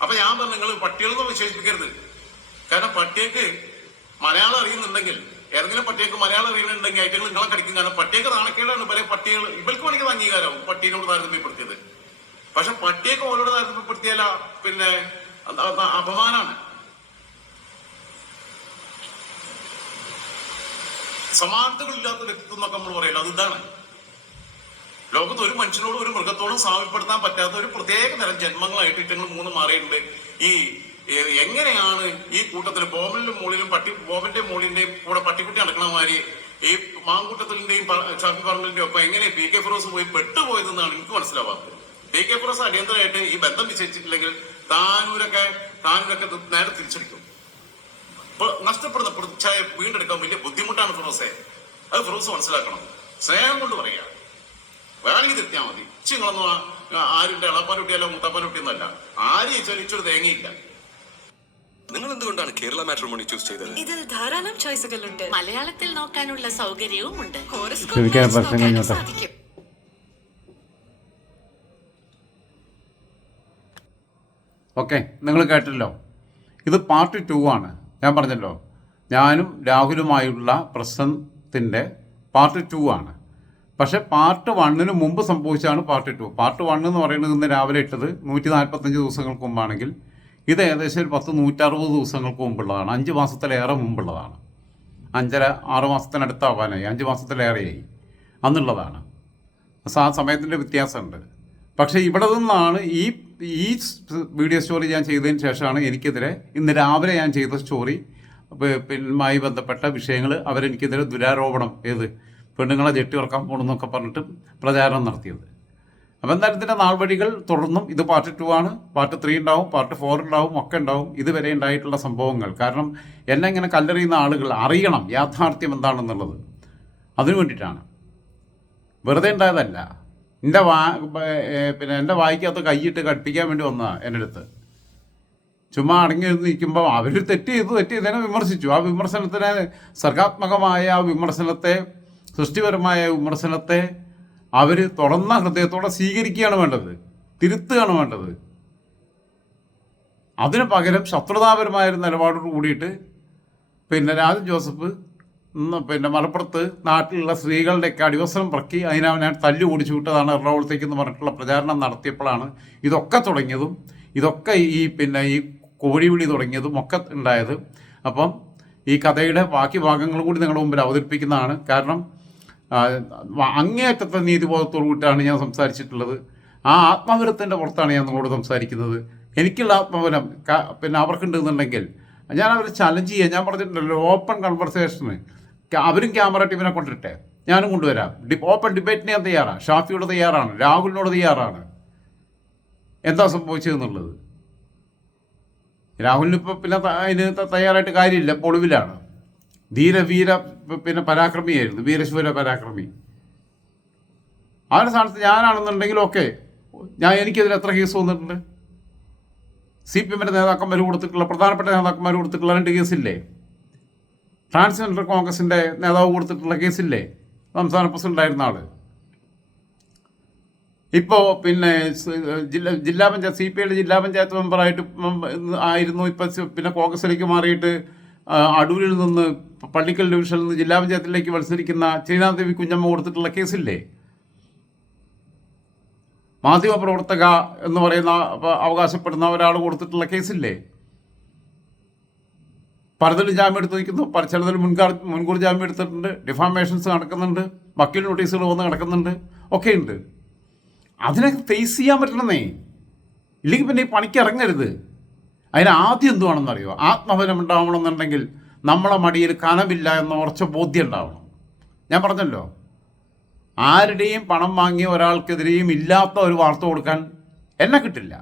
അപ്പൊ ഞാൻ പറഞ്ഞു നിങ്ങൾ പട്ടികളെന്ന് വിശേഷിപ്പിക്കരുത്. കാരണം പട്ടിയക്ക് മലയാളം അറിയുന്നുണ്ടെങ്കിൽ, ഏതെങ്കിലും പട്ടിയൊക്കെ മലയാളം അറിയുന്നുണ്ടെങ്കിൽ ഐറ്റങ്ങൾ നിങ്ങളെ കടിക്കും. കാരണം പട്ടിയൊക്കെ നാണക്കേടാണ്. പല പട്ടികൾ ഇവർക്ക് വേണമെങ്കിൽ അംഗീകാരമാവും പട്ടീനോട് താരതമ്യപ്പെടുത്തിയത്. പക്ഷെ പട്ടിയൊക്കെ ഓരോട് താരതമ്യപ്പെടുത്തിയാല പിന്നെ അപമാനാണ്. സമാനതകളില്ലാത്ത വ്യക്തിത്വം എന്നൊക്കെ നമ്മൾ പറയില്ല, അത് ഇതാണ്. ലോകത്ത് ഒരു മനുഷ്യനോടും ഒരു മൃഗത്തോടും സാമ്യപ്പെടുത്താൻ പറ്റാത്ത ഒരു പ്രത്യേക തരം ജന്മങ്ങളായിട്ട് ഇറ്റങ്ങൾ 3 മാറിയിട്ടുണ്ട്. ഈ എങ്ങനെയാണ് ഈ കൂട്ടത്തിൽ ബോബന്റെ മുകളിലും ബോബന്റെ മുകളിന്റെയും കൂടെ പട്ടിക്കുട്ടി നടക്കണമാതിരി ഈ മാങ്കൂട്ടത്തിന്റെയും ഷാഫി പറമ്പിന്റെയും ഒപ്പം എങ്ങനെ PK ഫിറോസ് പോയി പെട്ടുപോയതെന്നാണ് എനിക്ക് മനസ്സിലാവാത്തത്. PK ഫിറോസ് അടിയന്തരമായിട്ട് ഈ ബന്ധം നിശ്ചയിച്ചിട്ടില്ലെങ്കിൽ താനൂരൊക്കെ നേരെ തിരിച്ചടിക്കും. നഷ്ടപ്പെടുന്ന പ്രതിച്ഛായ വീണ്ടെടുക്കാൻ വലിയ ബുദ്ധിമുട്ടാണ് ഫിറോസെ. അത് ഫിറോസ് മനസ്സിലാക്കണം. സ്നേഹം കൊണ്ട് പറയുക, വേണമെങ്കിൽ തിരിഞ്ഞാൽ മതി. നിങ്ങളൊന്നും ആരുടെ ഇളപ്പാനുട്ടിയല്ലോ മുട്ടപ്പാനുട്ടിയൊന്നുമല്ല. ആരെയും ചലിച്ചൊരു തേങ്ങയില്ല. നിങ്ങൾ എന്തുകൊണ്ടാണ് കേരള മാട്രിമോണി ചൂസ് ചെയ്തത്? ഇതിൽ ധാരാളം ചോയ്സുകളുണ്ട്. മലയാളത്തിൽ നോക്കാനുള്ള സൗകര്യവും ഉണ്ട്. സാധിക്കും. ഓക്കെ, നിങ്ങൾ കേട്ടല്ലോ. ഇത് പാർട്ട് 2 ആണ്. ഞാൻ പറഞ്ഞല്ലോ, ഞാനും രാഹുലുമായുള്ള പ്രശ്നത്തിൻ്റെ പാർട്ട് 2 ആണ്. പക്ഷേ പാർട്ട് 1 മുമ്പ് സംഭവിച്ചാണ് പാർട്ട് 2. പാർട്ട് 1 എന്ന് പറയുന്നത് ഇന്ന് രാവിലെ ഇട്ടത് 145 ദിവസങ്ങൾക്ക് മുമ്പാണെങ്കിൽ ഇത് ഏകദേശം ഒരു 160 ദിവസങ്ങൾക്ക് മുമ്പുള്ളതാണ്. 5 മാസത്തിലേറെ മുമ്പുള്ളതാണ്. 5.5-6 മാസത്തിനടുത്താവാനായി, 5 മാസത്തിലേറെയായി അന്നുള്ളതാണ്. ആ സമയത്തിൻ്റെ വ്യത്യാസമുണ്ട്. പക്ഷേ ഇവിടെ നിന്നാണ് ഈ വീഡിയോ സ്റ്റോറി ഞാൻ ചെയ്തതിന് ശേഷമാണ് എനിക്കെതിരെ ഇന്ന് രാവിലെ ഞാൻ ചെയ്ത സ്റ്റോറി മായി ബന്ധപ്പെട്ട വിഷയങ്ങൾ അവരെനിക്കെതിരെ ദുരാരോപണം പെണ്ണുങ്ങളെ ജെട്ടി ഉറക്കാൻ പോകണമെന്നൊക്കെ പറഞ്ഞിട്ട് പ്രചാരണം നടത്തിയത്. അപ്പം എന്തായാലും ഇതിൻ്റെ നാൾവഴികൾ തുടർന്നും. ഇത് പാർട്ട് 2 ആണ്. പാർട്ട് 3 ഉണ്ടാവും, പാർട്ട് 4 ഉണ്ടാവും, ഒക്കെ ഉണ്ടാവും. ഇതുവരെ ഉണ്ടായിട്ടുള്ള സംഭവങ്ങൾ. കാരണം എന്നെ ഇങ്ങനെ കല്ലെറിയുന്ന ആളുകൾ അറിയണം യാഥാർത്ഥ്യം എന്താണെന്നുള്ളത്. അതിനു വേണ്ടിയിട്ടാണ്, വെറുതെ ഉണ്ടായതല്ല. എൻ്റെ വായിക്കകത്ത് കൈയിട്ട് കടുപ്പിക്കാൻ വേണ്ടി വന്നതാണ് എൻ്റെ അടുത്ത്. ചുമ്മാ അടങ്ങി നിൽക്കുമ്പോൾ അവർ തെറ്റ് ചെയ്തതിനെ വിമർശിച്ചു. ആ വിമർശനത്തിനെ, സർഗാത്മകമായ ആ വിമർശനത്തെ, സൃഷ്ടിപരമായ വിമർശനത്തെ അവർ തുറന്ന ഹൃദയത്തോടെ സ്വീകരിക്കുകയാണ് വേണ്ടത്, തിരുത്തുകയാണ് വേണ്ടത്. അതിന് പകരം ശത്രുതാപരമായൊരു നിലപാടോട് കൂടിയിട്ട് രാജൻ ജോസഫ് മലപ്പുറത്ത് നാട്ടിലുള്ള സ്ത്രീകളുടെയൊക്കെ അടിവസ്ത്രം പറക്കി അതിനവനെ തല്ലു ഓടിച്ചു വിട്ടതാണ് എറണാകുളത്തേക്ക് എന്ന് പറഞ്ഞിട്ടുള്ള പ്രചാരണം നടത്തിയപ്പോഴാണ് ഇതൊക്കെ തുടങ്ങിയതും, ഇതൊക്കെ ഈ കോഴിവിളി തുടങ്ങിയതും ഒക്കെ ഉണ്ടായത്. അപ്പം ഈ കഥയുടെ ബാക്കി ഭാഗങ്ങളും കൂടി നിങ്ങളുടെ മുമ്പിൽ അവതരിപ്പിക്കുന്നതാണ്. കാരണം അങ്ങേയറ്റത്തെ നീതിബോധത്തോടു കൂടിയിട്ടാണ് ഞാൻ സംസാരിച്ചിട്ടുള്ളത്. ആ ആത്മബലത്തിൻ്റെ പുറത്താണ് ഞാൻ നിങ്ങളോട് സംസാരിക്കുന്നത്. എനിക്കുള്ള ആത്മബലം പിന്നെ അവർക്കുണ്ടെന്നുണ്ടെങ്കിൽ ഞാൻ അവരെ ചലഞ്ച് ചെയ്യാം. ഞാൻ പറഞ്ഞിട്ടുണ്ടല്ലോ, ഓപ്പൺ കൺവെർസേഷന് അവരും ക്യാമറ ടീമിനെ കൊണ്ടിട്ടെ, ഞാനും കൊണ്ടുവരാം. ഓപ്പൺ ഡിബേറ്റിന് ഞാൻ തയ്യാറാണ്, ഷാഫിയോട് തയ്യാറാണ്, രാഹുലിനോട് തയ്യാറാണ്. എന്താ സംഭവിച്ചതെന്നുള്ളത് രാഹുലിന് ഇപ്പോൾ പിന്നെ അതിന് തയ്യാറായിട്ട് കാര്യമില്ല, പൊളിവിലാണ്. വീര പിന്നെ പരാക്രമിയായിരുന്നു, വീരശൂര പരാക്രമി. ആ ഒരു സ്ഥാനത്ത് ഞാനാണെന്നുണ്ടെങ്കിൽ ഓക്കെ, എനിക്കെതിരെ എത്ര കേസ് വന്നിട്ടുണ്ട്? CPM-ൻ്റെ നേതാക്കന്മാർ കൊടുത്തിട്ടുള്ള, പ്രധാനപ്പെട്ട നേതാക്കന്മാർ കൊടുത്തിട്ടുള്ള 2 കേസില്ലേ? ട്രാൻസ്ജെൻഡർ കോൺഗ്രസിൻ്റെ നേതാവ് കൊടുത്തിട്ടുള്ള കേസില്ലേ? സംസ്ഥാന പ്രസിഡൻ്റായിരുന്ന ആൾ. ഇപ്പോൾ പിന്നെ ജില്ലാ പഞ്ചായത്ത് CPI-യുടെ ജില്ലാ പഞ്ചായത്ത് മെമ്പറായിട്ട് ആയിരുന്നു. ഇപ്പം പിന്നെ കോൺഗ്രസിലേക്ക് മാറിയിട്ട് അടൂരിൽ നിന്ന് പള്ളിക്കൽ ഡിവിഷനിൽ നിന്ന് ജില്ലാ പഞ്ചായത്തിലേക്ക് മത്സരിക്കുന്ന ശ്രീനാഥദേവി കുഞ്ഞമ്മ കൊടുത്തിട്ടുള്ള കേസില്ലേ? മാധ്യമപ്രവർത്തക എന്ന് പറയുന്ന അവകാശപ്പെടുന്ന ഒരാൾ കൊടുത്തിട്ടുള്ള കേസില്ലേ? പലതിലും ജാമ്യം എടുത്ത് നിൽക്കുന്നു, ചിലതിൽ മുൻകൂർ ജാമ്യം എടുത്തിട്ടുണ്ട്, ഡിഫാമേഷൻസ് നടക്കുന്നുണ്ട്, വക്കീൽ നോട്ടീസുകൾ വന്ന് കിടക്കുന്നുണ്ട്, ഒക്കെ ഉണ്ട്. അതിനൊക്കെ ഫേസ് ചെയ്യാൻ പറ്റണമെന്നേ. ഇല്ലെങ്കിൽ പിന്നെ ഈ പണിക്ക് ഇറങ്ങരുത്. അതിന് ആദ്യം എന്തുവാണെന്നറിയോ? ആത്മബലം ഉണ്ടാവണമെന്നുണ്ടെങ്കിൽ നമ്മളെ മടിയിൽ കനമില്ല എന്ന ഉറച്ച ബോധ്യം ഉണ്ടാവണം. ഞാൻ പറഞ്ഞല്ലോ, ആരുടെയും പണം വാങ്ങിയ ഒരാൾക്കെതിരെയും ഇല്ലാത്ത ഒരു വാർത്ത കൊടുക്കാൻ എന്നെ കിട്ടില്ല.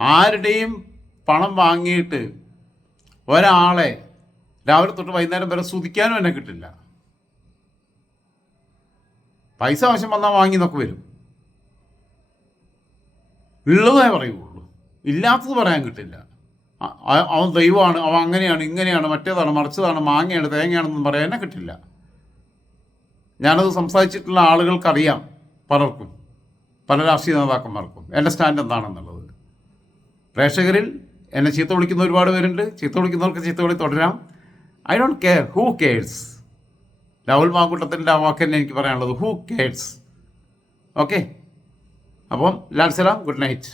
ആരുടെയും പണം വാങ്ങിയിട്ട് ഒരാളെ രാവിലെ തൊട്ട് വൈകുന്നേരം വരെ സ്തുതിക്കാനും എന്നെ കിട്ടില്ല. പൈസ ആവശ്യം വന്നാൽ വാങ്ങി എന്നൊക്കെ വരും. ഉള്ളതേ പറയുള്ളൂ, ഇല്ലാത്തത് പറയാൻ കിട്ടില്ല. അവൻ ദൈവമാണ്, അവൻ അങ്ങനെയാണ്, ഇങ്ങനെയാണ്, മറ്റേതാണ്, മറിച്ചതാണ്, മാങ്ങയാണ്, തേങ്ങയാണെന്നൊന്നും പറയാനേ കിട്ടില്ല. ഞാനത് സംസാരിച്ചിട്ടുള്ള ആളുകൾക്കറിയാം, പലർക്കും, പല രാഷ്ട്രീയ നേതാക്കന്മാർക്കും എൻ്റെ സ്റ്റാൻഡ് എന്താണെന്നുള്ളത്. പ്രേക്ഷകരിൽ എന്നെ ചീത്ത വിളിക്കുന്ന ഒരുപാട് പേരുണ്ട്. ചീത്ത വിളിക്കുന്നവർക്ക് ചീത്ത വിളി തുടരാം. I don't care, who cares? Rahul മാങ്കൂട്ടത്തിൻ്റെ ആ വാക്ക് തന്നെ എനിക്ക് പറയാനുള്ളത്, ഹൂ കെയർസ്? ഓക്കെ, അപ്പം ലാൽ സലാം, ഗുഡ് നൈറ്റ്.